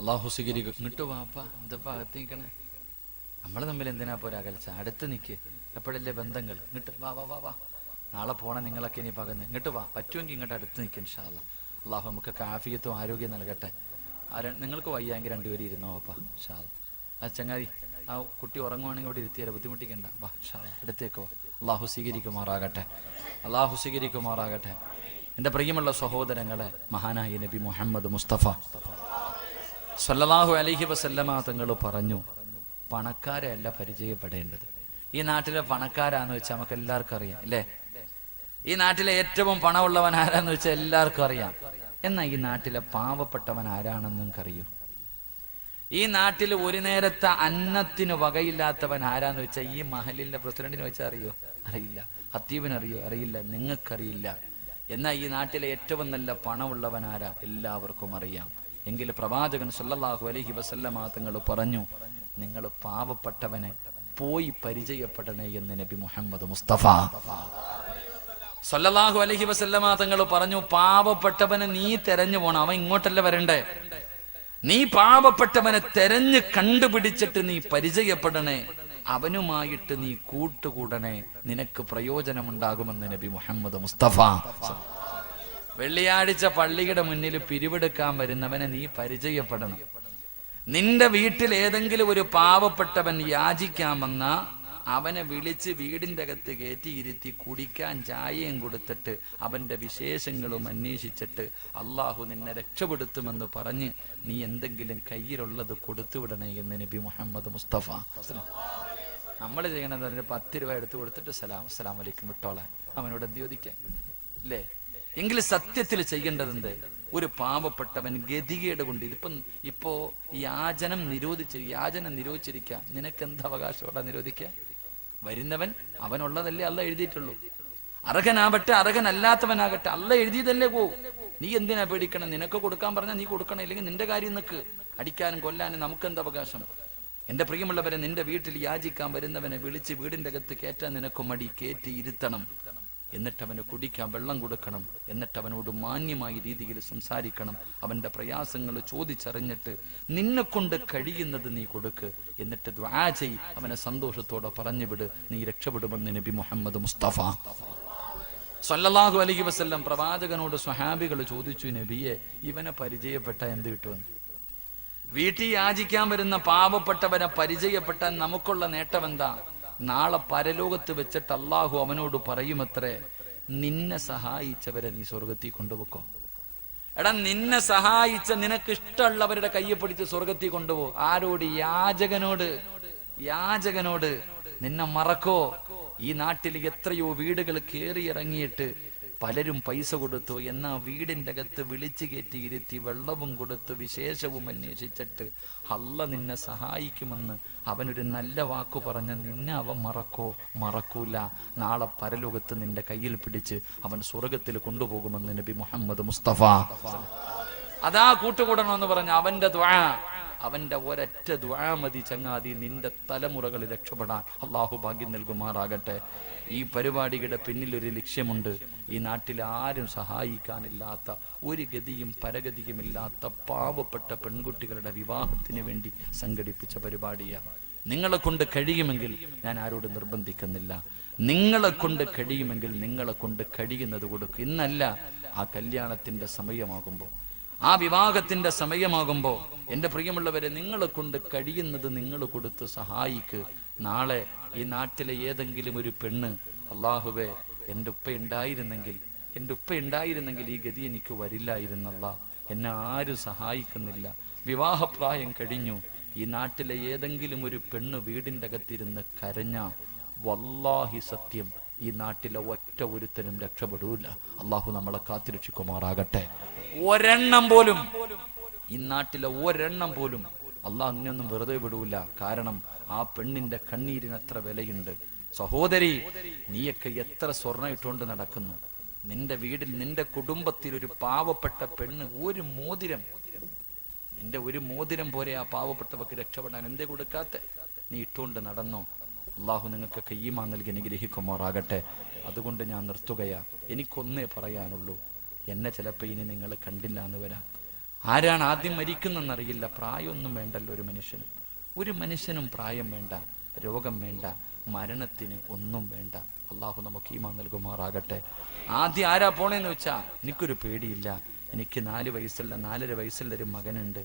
അള്ളാഹു സ്വീകരിക്കും. ഇങ്ങോട്ട് വാപ്പാ, എന്തപ്പാ അകത്ത് നിൽക്കണേ? നമ്മൾ തമ്മിൽ എന്തിനാ പോരാ അകൽച്ച? അടുത്ത് നിൽക്ക്. എപ്പോഴല്ലേ ബന്ധങ്ങൾ? ഇങ്ങോട്ട് വാ വാ വാ വാ. നാളെ പോണേ നിങ്ങളൊക്കെ ഇനി പകന്ന്. ഇങ്ങോട്ട് വാ, പറ്റുമെങ്കിൽ ഇങ്ങോട്ട് അടുത്ത് നിൽക്കും ഇൻഷാ അല്ലാഹ്. അള്ളാഹു നമുക്ക് ആഫിയത്തും ആരോഗ്യം നൽകട്ടെ. നിങ്ങൾക്ക് വയ്യാങ്കിൽ 2 പേരും ഇരുന്നോ വാപ്പാ ഇൻഷാ അല്ലാഹ്. ആ ചങ്ങാതി, ആ കുട്ടി ഉറങ്ങുവാണെങ്കിൽ അവിടെ ഇരുത്തിയാലോ, ബുദ്ധിമുട്ടിക്കണ്ട. വാ ഇൻഷാ അല്ലാഹ്, അടുത്തേക്ക് വാ. അള്ളാഹു സ്വീകരിക്കുമാറാകട്ടെ. അള്ളാഹു സ്വീകരിക്കുമാറാകട്ടെ. എൻ്റെ പ്രിയമുള്ള സഹോദരങ്ങളെ, മഹാനായ നബി മുഹമ്മദ് മുസ്തഫ സല്ലല്ലാഹു അലൈഹി വസല്ലമ തങ്ങൾ പറഞ്ഞു, പണക്കാരെ അല്ല പരിചയപ്പെടേണ്ടത്. ഈ നാട്ടിലെ പണക്കാരാന്ന് വെച്ചാൽ നമുക്ക് എല്ലാവർക്കും അറിയാം അല്ലേ? ഈ നാട്ടിലെ ഏറ്റവും പണമുള്ളവൻ ആരാന്ന് വെച്ചാൽ എല്ലാവർക്കും അറിയാം. എന്നാൽ ഈ നാട്ടിലെ പാവപ്പെട്ടവൻ ആരാണെന്ന് നിങ്ങൾക്കറിയോ? ഈ നാട്ടിൽ ഒരു നേരത്തെ അന്നത്തിന് വകയില്ലാത്തവൻ ആരാന്ന് വെച്ചാൽ ഈ മഹലിന്റെ പ്രസിഡന്റിന് വെച്ചാൽ അറിയോ? അറിയില്ല. ഹത്തീബിനറിയോ? അറിയില്ല. നിങ്ങൾക്കറിയില്ല. എന്നാൽ ഈ നാട്ടിലെ ഏറ്റവും നല്ല പണമുള്ളവൻ ആരാ? എല്ലാവർക്കും അറിയാം. എങ്കിൽ പ്രവാചകൻ സല്ലല്ലാഹു അലൈഹി വസല്ലമ തങ്ങൾ പറഞ്ഞു, നിങ്ങൾ പാവപ്പെട്ടവനെ പോയി പരിചയപ്പെടണേ എന്ന് നബി മുഹമ്മദ് മുസ്തഫ സല്ലല്ലാഹു അലൈഹി വസല്ലമ തങ്ങൾ പറഞ്ഞു. പാവപ്പെട്ടവനെ നീ തെരഞ്ഞു പോണം, അവൻ ഇങ്ങോട്ടല്ല വരണ്ടേ. നീ പാവപ്പെട്ടവനെ തെരഞ്ഞ് കണ്ടുപിടിച്ചിട്ട് നീ പരിചയപ്പെടണേ, അവനുമായിട്ട് നീ കൂട്ടുകൂടണേ, നിനക്ക് പ്രയോജനമുണ്ടാകുമെന്ന് നബി മുഹമ്മദ് മുസ്തഫ. വെള്ളിയാഴ്ച പള്ളിയുടെ മുന്നിൽ പിരിവെടുക്കാൻ വരുന്നവനെ നീ പരിചയപ്പെടണം. നിന്റെ വീട്ടിൽ ഏതെങ്കിലും ഒരു പാവപ്പെട്ടവൻ യാചിക്കാൻ വന്ന അവനെ വിളിച്ച് വീടിന്റെ അകത്ത് കയറ്റിയിരുത്തി കുടിക്കാൻ ചായയും കൊടുത്തിട്ട് അവന്റെ വിശേഷങ്ങളും അന്വേഷിച്ചിട്ട് അള്ളാഹു നിന്നെ രക്ഷപ്പെടുത്തുമെന്ന് പറഞ്ഞ് നീ എന്തെങ്കിലും കയ്യിലുള്ളത് കൊടുത്തുവിടണേ എന്ന് നബി മുഹമ്മദ് മുസ്തഫ. നമ്മൾ ചെയ്യണമെന്ന് പറഞ്ഞ 10 രൂപ എടുത്തു കൊടുത്തിട്ട് അസ്സലാമു അലൈക്കും വിട്ടോളാൻ, അവനോട് എന്ത് ചോദിക്കാൻ അല്ലേ? എങ്കിലും സത്യത്തിൽ ചെയ്യേണ്ടതെന്ത്? ഒരു പാവപ്പെട്ടവൻ ഗതികേട് കൊണ്ട് ഇപ്പോ യാചനം നിരോധിച്ചിരിക്കുക. നിനക്ക് എന്ത് അവകാശത്തോടെ നിരോധിക്കുക? വരുന്നവൻ അവനുള്ളതല്ലേ അല്ല എഴുതിയിട്ടുള്ളൂ. അർഹനാവട്ടെ അർഹനല്ലാത്തവനാകട്ടെ അല്ല എഴുതിയതല്ലേ പോ. നീ എന്തിനാ പേടിക്കണം? നിനക്ക് കൊടുക്കാൻ പറഞ്ഞാൽ നീ കൊടുക്കണം, ഇല്ലെങ്കിൽ നിന്റെ കാര്യം നിനക്ക്. അടിക്കാനും കൊല്ലാനും നമുക്കെന്ത് അവകാശം? എന്റെ പ്രിയമുള്ളവരെ, നിന്റെ വീട്ടിൽ യാചിക്കാൻ വരുന്നവനെ വിളിച്ച് വീടിന്റെ അകത്ത് കയറ്റാൻ നിനക്ക് മടി, കയറ്റി ഇരുത്തണം. എന്നിട്ട് അവന് കുടിക്കാൻ വെള്ളം കൊടുക്കണം. എന്നിട്ട് അവനോട് മാന്യമായ രീതിയിൽ സംസാരിക്കണം. അവന്റെ പ്രയാസങ്ങൾ ചോദിച്ചറിഞ്ഞിട്ട് നിന്നെ കൊണ്ട് കഴിയുന്നത് നീ കൊടുക്ക്. എന്നിട്ട് ദുആ ചെയ്, അവനെ സന്തോഷത്തോടെ പറഞ്ഞുവിട്, നീ രക്ഷപ്പെടുമെന്ന് നബി മുഹമ്മദ് മുസ്തഫ സല്ലല്ലാഹു അലൈഹി വസല്ലം. പ്രവാചകനോട് സ്വഹാബികൾ ചോദിച്ചു, നബിയെ, ഇവനെ പരിചയപ്പെട്ട എന്ത് കിട്ടുമെന്ന്? വീട്ടിൽ യാചിക്കാൻ വരുന്ന പാവപ്പെട്ടവനെ പരിചയപ്പെട്ടാൽ നമുക്കുള്ള നേട്ടം എന്താ? നാളെ പരലോകത്ത് വെച്ചിട്ട് അള്ളാഹു അവനോട് പറയുമത്രേ, നിന്നെ സഹായിച്ചവരെ നീ സ്വർഗത്തിൽ കൊണ്ടുപോക്കോ. എടാ, നിന്നെ സഹായിച്ച നിനക്ക് ഇഷ്ടമുള്ളവരുടെ കയ്യെ പിടിച്ച് സ്വർഗത്തിൽ കൊണ്ടുപോ. ആരോട്? യാചകനോട്. നിന്നെ മറക്കോ? ഈ നാട്ടിൽ എത്രയോ വീടുകൾ കയറിയിറങ്ങിയിട്ട് പലരും പൈസ കൊടുത്തു. എന്നാ വീടിന്റെ അകത്ത് വിളിച്ചു കയറ്റിയിരുത്തി വെള്ളവും കൊടുത്ത് വിശേഷവും അന്വേഷിച്ചിട്ട് അല്ല നിന്നെ സഹായിക്കുമെന്ന് അവനൊരു നല്ല വാക്കു പറഞ്ഞ് നിന്നെ അവൻ മറക്കൂല. നാളെ പരലോകത്ത് നിന്റെ കയ്യിൽ പിടിച്ച് അവൻ സ്വർഗത്തിൽ കൊണ്ടുപോകുമെന്ന് നബി മുഹമ്മദ് മുസ്തഫ. അതാ കൂട്ടുകൂടണമെന്ന് പറഞ്ഞ അവന്റെ ദുആ, അവന്റെ ഒരൊറ്റ ദുആ മതി ചങ്ങാതി, നിന്റെ തലമുറകളിൽ രക്ഷപ്പെടാൻ അള്ളാഹു ഭാഗ്യം നൽകുമാറാകട്ടെ. ഈ പരിപാടിയുടെ പിന്നിലൊരു ലക്ഷ്യമുണ്ട്. ഈ നാട്ടിൽ ആരും സഹായിക്കാനില്ലാത്ത, ഒരു ഗതിയും പരഗതിയുമില്ലാത്ത പാവപ്പെട്ട പെൺകുട്ടികളുടെ വിവാഹത്തിന് വേണ്ടി സംഘടിപ്പിച്ച പരിപാടിയാണ്. നിങ്ങളെ കൊണ്ട് കഴിയുമെങ്കിൽ, ഞാൻ ആരോട് നിർബന്ധിക്കുന്നില്ല, നിങ്ങളെ കൊണ്ട് കഴിയുമെങ്കിൽ നിങ്ങളെ കൊണ്ട് കഴിയുന്നത് കൊടുക്കും. ഇന്നല്ല, ആ കല്യാണത്തിന്റെ സമയമാകുമ്പോൾ, ആ വിവാഹത്തിന്റെ സമയമാകുമ്പോ എന്റെ പ്രിയമുള്ളവരെ, നിങ്ങളെ കൊണ്ട് കഴിയുന്നത് നിങ്ങൾ കൊടുത്ത് സഹായിക്ക്. നാളെ ഈ നാട്ടിലെ ഏതെങ്കിലും ഒരു പെണ്ണ്, അള്ളാഹുവേ, എൻ്റെ ഉപ്പ ഉണ്ടായിരുന്നെങ്കിൽ ഈ ഗതി എനിക്ക് വരില്ലായിരുന്നല്ല, എന്നെ ആരും സഹായിക്കുന്നില്ല, വിവാഹപ്രായം കഴിഞ്ഞു. ഈ നാട്ടിലെ ഏതെങ്കിലും ഒരു പെണ്ണ് വീടിൻ്റെ അകത്തിരുന്ന് കരഞ്ഞ, വല്ലാഹി സത്യം, ഈ നാട്ടിലെ ഒറ്റ ഒരുത്തനും രക്ഷപ്പെടൂല. അള്ളാഹു നമ്മളെ കാത്തിരക്ഷിക്കുമാറാകട്ടെ. ഒരെണ്ണം പോലും, ഈ നാട്ടിലെ ഒരെണ്ണം പോലും അള്ളാഹ് അങ്ങനെയൊന്നും വെറുതെ വിടൂല. കാരണം ആ പെണ്ണിന്റെ കണ്ണീരിന് എത്ര വിലയുണ്ട്. സഹോദരി, നീയൊക്കെ എത്ര സ്വർണ്ണം ഇട്ടുകൊണ്ട് നടക്കുന്നു. നിന്റെ വീട്ടിൽ, നിന്റെ കുടുംബത്തിൽ ഒരു പാവപ്പെട്ട പെണ്ണ് നിന്റെ ഒരു മോതിരം പോലെ ആ പാവപ്പെട്ടവർക്ക് രക്ഷപ്പെടാൻ എന്തേ കൊടുക്കാത്ത? നീ ഇട്ടുകൊണ്ട് നടന്നോ? അള്ളാഹു നിങ്ങൾക്ക് ഈമാൻ നൽകി അനുഗ്രഹിക്കുമാറാകട്ടെ. അതുകൊണ്ട് ഞാൻ നിർത്തുകയാ. എനിക്കൊന്നേ പറയാനുള്ളൂ, എന്നെ ചിലപ്പോൾ ഇനി നിങ്ങൾ കണ്ടില്ല എന്ന് വരാം. ആരാണ് ആദ്യം മരിക്കുന്നെന്നറിയില്ല. പ്രായമൊന്നും വേണ്ടല്ലോ ഒരു മനുഷ്യനും പ്രായം വേണ്ട, രോഗം വേണ്ട, മരണത്തിന് ഒന്നും വേണ്ട. അള്ളാഹു നമുക്ക് ഈമാൻ നൽകുമാറാകട്ടെ. ആദ്യം ആരാ പോണേന്ന് വെച്ചാ, എനിക്കൊരു പേടിയില്ല. എനിക്ക് 4.5 വയസ്സുള്ളൊരു മകനുണ്ട്,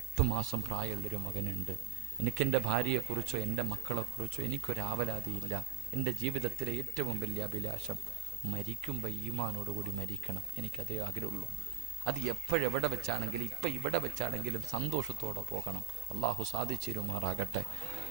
8 മാസം പ്രായമുള്ളൊരു മകനുണ്ട്. എനിക്കെൻ്റെ ഭാര്യയെക്കുറിച്ചോ എൻ്റെ മക്കളെക്കുറിച്ചോ എനിക്കൊരാവലാതിയില്ല. എൻ്റെ ജീവിതത്തിലെ ഏറ്റവും വലിയ അഭിലാഷം മരിക്കുമ്പോൾ ഈമാനോടുകൂടി മരിക്കണം. എനിക്കതേ ആഗ്രഹമുള്ളൂ. അത് എപ്പോഴെവിടെ വെച്ചാണെങ്കിലും, ഇപ്പം ഇവിടെ വെച്ചാണെങ്കിലും സന്തോഷത്തോടെ പോകണം. അള്ളാഹു സാധിച്ചിരുമാറാകട്ടെ.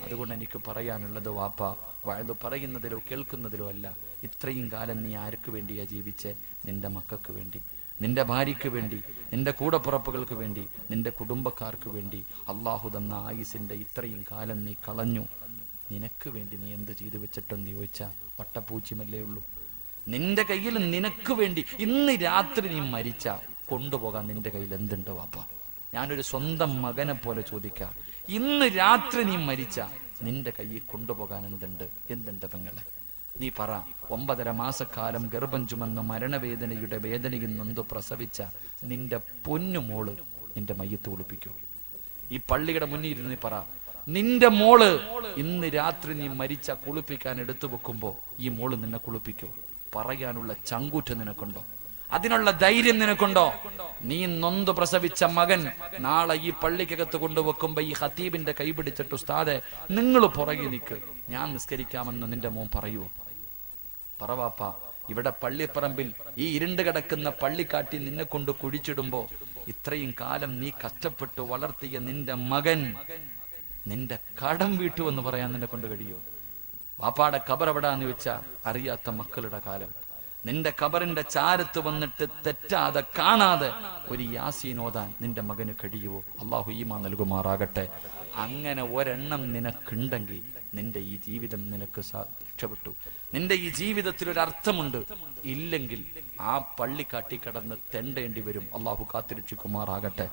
അതുകൊണ്ട് എനിക്ക് പറയാനുള്ളത്, വാപ്പ, വഴുതു പറയുന്നതിലോ കേൾക്കുന്നതിലോ അല്ല, ഇത്രയും കാലം നീ ആർക്ക് വേണ്ടിയാ ജീവിച്ചേ? നിന്റെ മക്കൾക്ക് വേണ്ടി. നിന്റെ ഭാര്യയ്ക്ക് വേണ്ടി, നിന്റെ കൂടപ്പുറപ്പുകൾക്ക് വേണ്ടി, നിന്റെ കുടുംബക്കാർക്ക് വേണ്ടി അള്ളാഹു തന്ന ആയുസിന്റെ ഇത്രയും കാലം നീ കളഞ്ഞു. നിനക്ക് വേണ്ടി നീ എന്ത് ചെയ്തു വെച്ചിട്ടെന്ന് ചോദിച്ചാൽ വട്ടപ്പൂച്ചിമല്ലേ ഉള്ളൂ. നിന്റെ കയ്യിൽ നിനക്ക് വേണ്ടി ഇന്ന് രാത്രി നീ മരിച്ച കൊണ്ടുപോകാൻ നിന്റെ കയ്യിൽ എന്തുണ്ട് വാപ്പ? ഞാനൊരു സ്വന്തം മകനെ പോലെ ചോദിക്കാം, ഇന്ന് രാത്രി നീ മരിച്ച നിന്റെ കയ്യിൽ കൊണ്ടുപോകാൻ എന്തുണ്ട് പെങ്ങളെ? നീ പറ. 9.5 മാസക്കാലം ഗർഭം ചുമന്ന് മരണവേദനയുടെ വേദനയിൽ നൊന്ത് പ്രസവിച്ച നിന്റെ പൊന്നുമോള് നിന്റെ മയ്യത്ത് കുളിപ്പിക്കൂ? ഈ പള്ളിയുടെ മുന്നിൽ ഇരുന്ന് നീ പറ, നിന്റെ മോള് ഇന്ന് രാത്രി നീ മരിച്ച കുളിപ്പിക്കാൻ എടുത്തു വെക്കുമ്പോ ഈ മോള് നിന്നെ കുളിപ്പിക്കൂ? പറയാനുള്ള ചങ്കൂറ്റം നിനക്കുണ്ടോ? അതിനുള്ള ധൈര്യം നിനക്കുണ്ടോ? നീ നൊന്ത് പ്രസവിച്ച മകൻ നാളെ ഈ പള്ളിക്കകത്ത് കൊണ്ടുവെക്കുമ്പോ ഈ ഖതീബിന്റെ കൈ പിടിച്ചിട്ട്, ഉസ്താദെ നിങ്ങൾ പുറകെ നിൽക്ക്, ഞാൻ നിസ്കരിക്കാമെന്ന് നിന്റെ മോൻ പറയുവോ? പറവാപ്പ. ഇവിടെ പള്ളിപ്പറമ്പിൽ ഈ ഇരുണ്ട് കിടക്കുന്ന പള്ളിക്കാട്ടിൽ നിന്നെ കൊണ്ട് കുഴിച്ചിടുമ്പോ ഇത്രയും കാലം നീ കഷ്ടപ്പെട്ട് വളർത്തിയ നിന്റെ മകൻ നിന്റെ കടം വീട്ടു എന്ന് പറയാൻ നിന്നെ കൊണ്ട് കഴിയോ? വാപ്പാടെ ഖബർ എവിടാന്ന് വെച്ചാ അറിയാത്ത മക്കളുടെ കാലം. നിന്റെ ഖബറിന്റെ ചാരത്ത് വന്നിട്ട് തെറ്റാതെ കാണാതെ ഒരു യാസീൻ ഓതാൻ നിന്റെ മകന് കഴിയുവോ? അള്ളാഹു ഈമാൻ നൽകുമാറാകട്ടെ. അങ്ങനെ ഒരെണ്ണം നിനക്കുണ്ടെങ്കിൽ നിന്റെ ഈ ജീവിതം നിനക്ക് രക്ഷപ്പെട്ടു. നിന്റെ ഈ ജീവിതത്തിൽ ഒരു അർത്ഥമുണ്ട്. ഇല്ലെങ്കിൽ ആ പള്ളിക്കാട്ടി കടന്ന് തെണ്ടേണ്ടി വരും. അള്ളാഹു കാത്തിരക്ഷിക്കുമാറാകട്ടെ.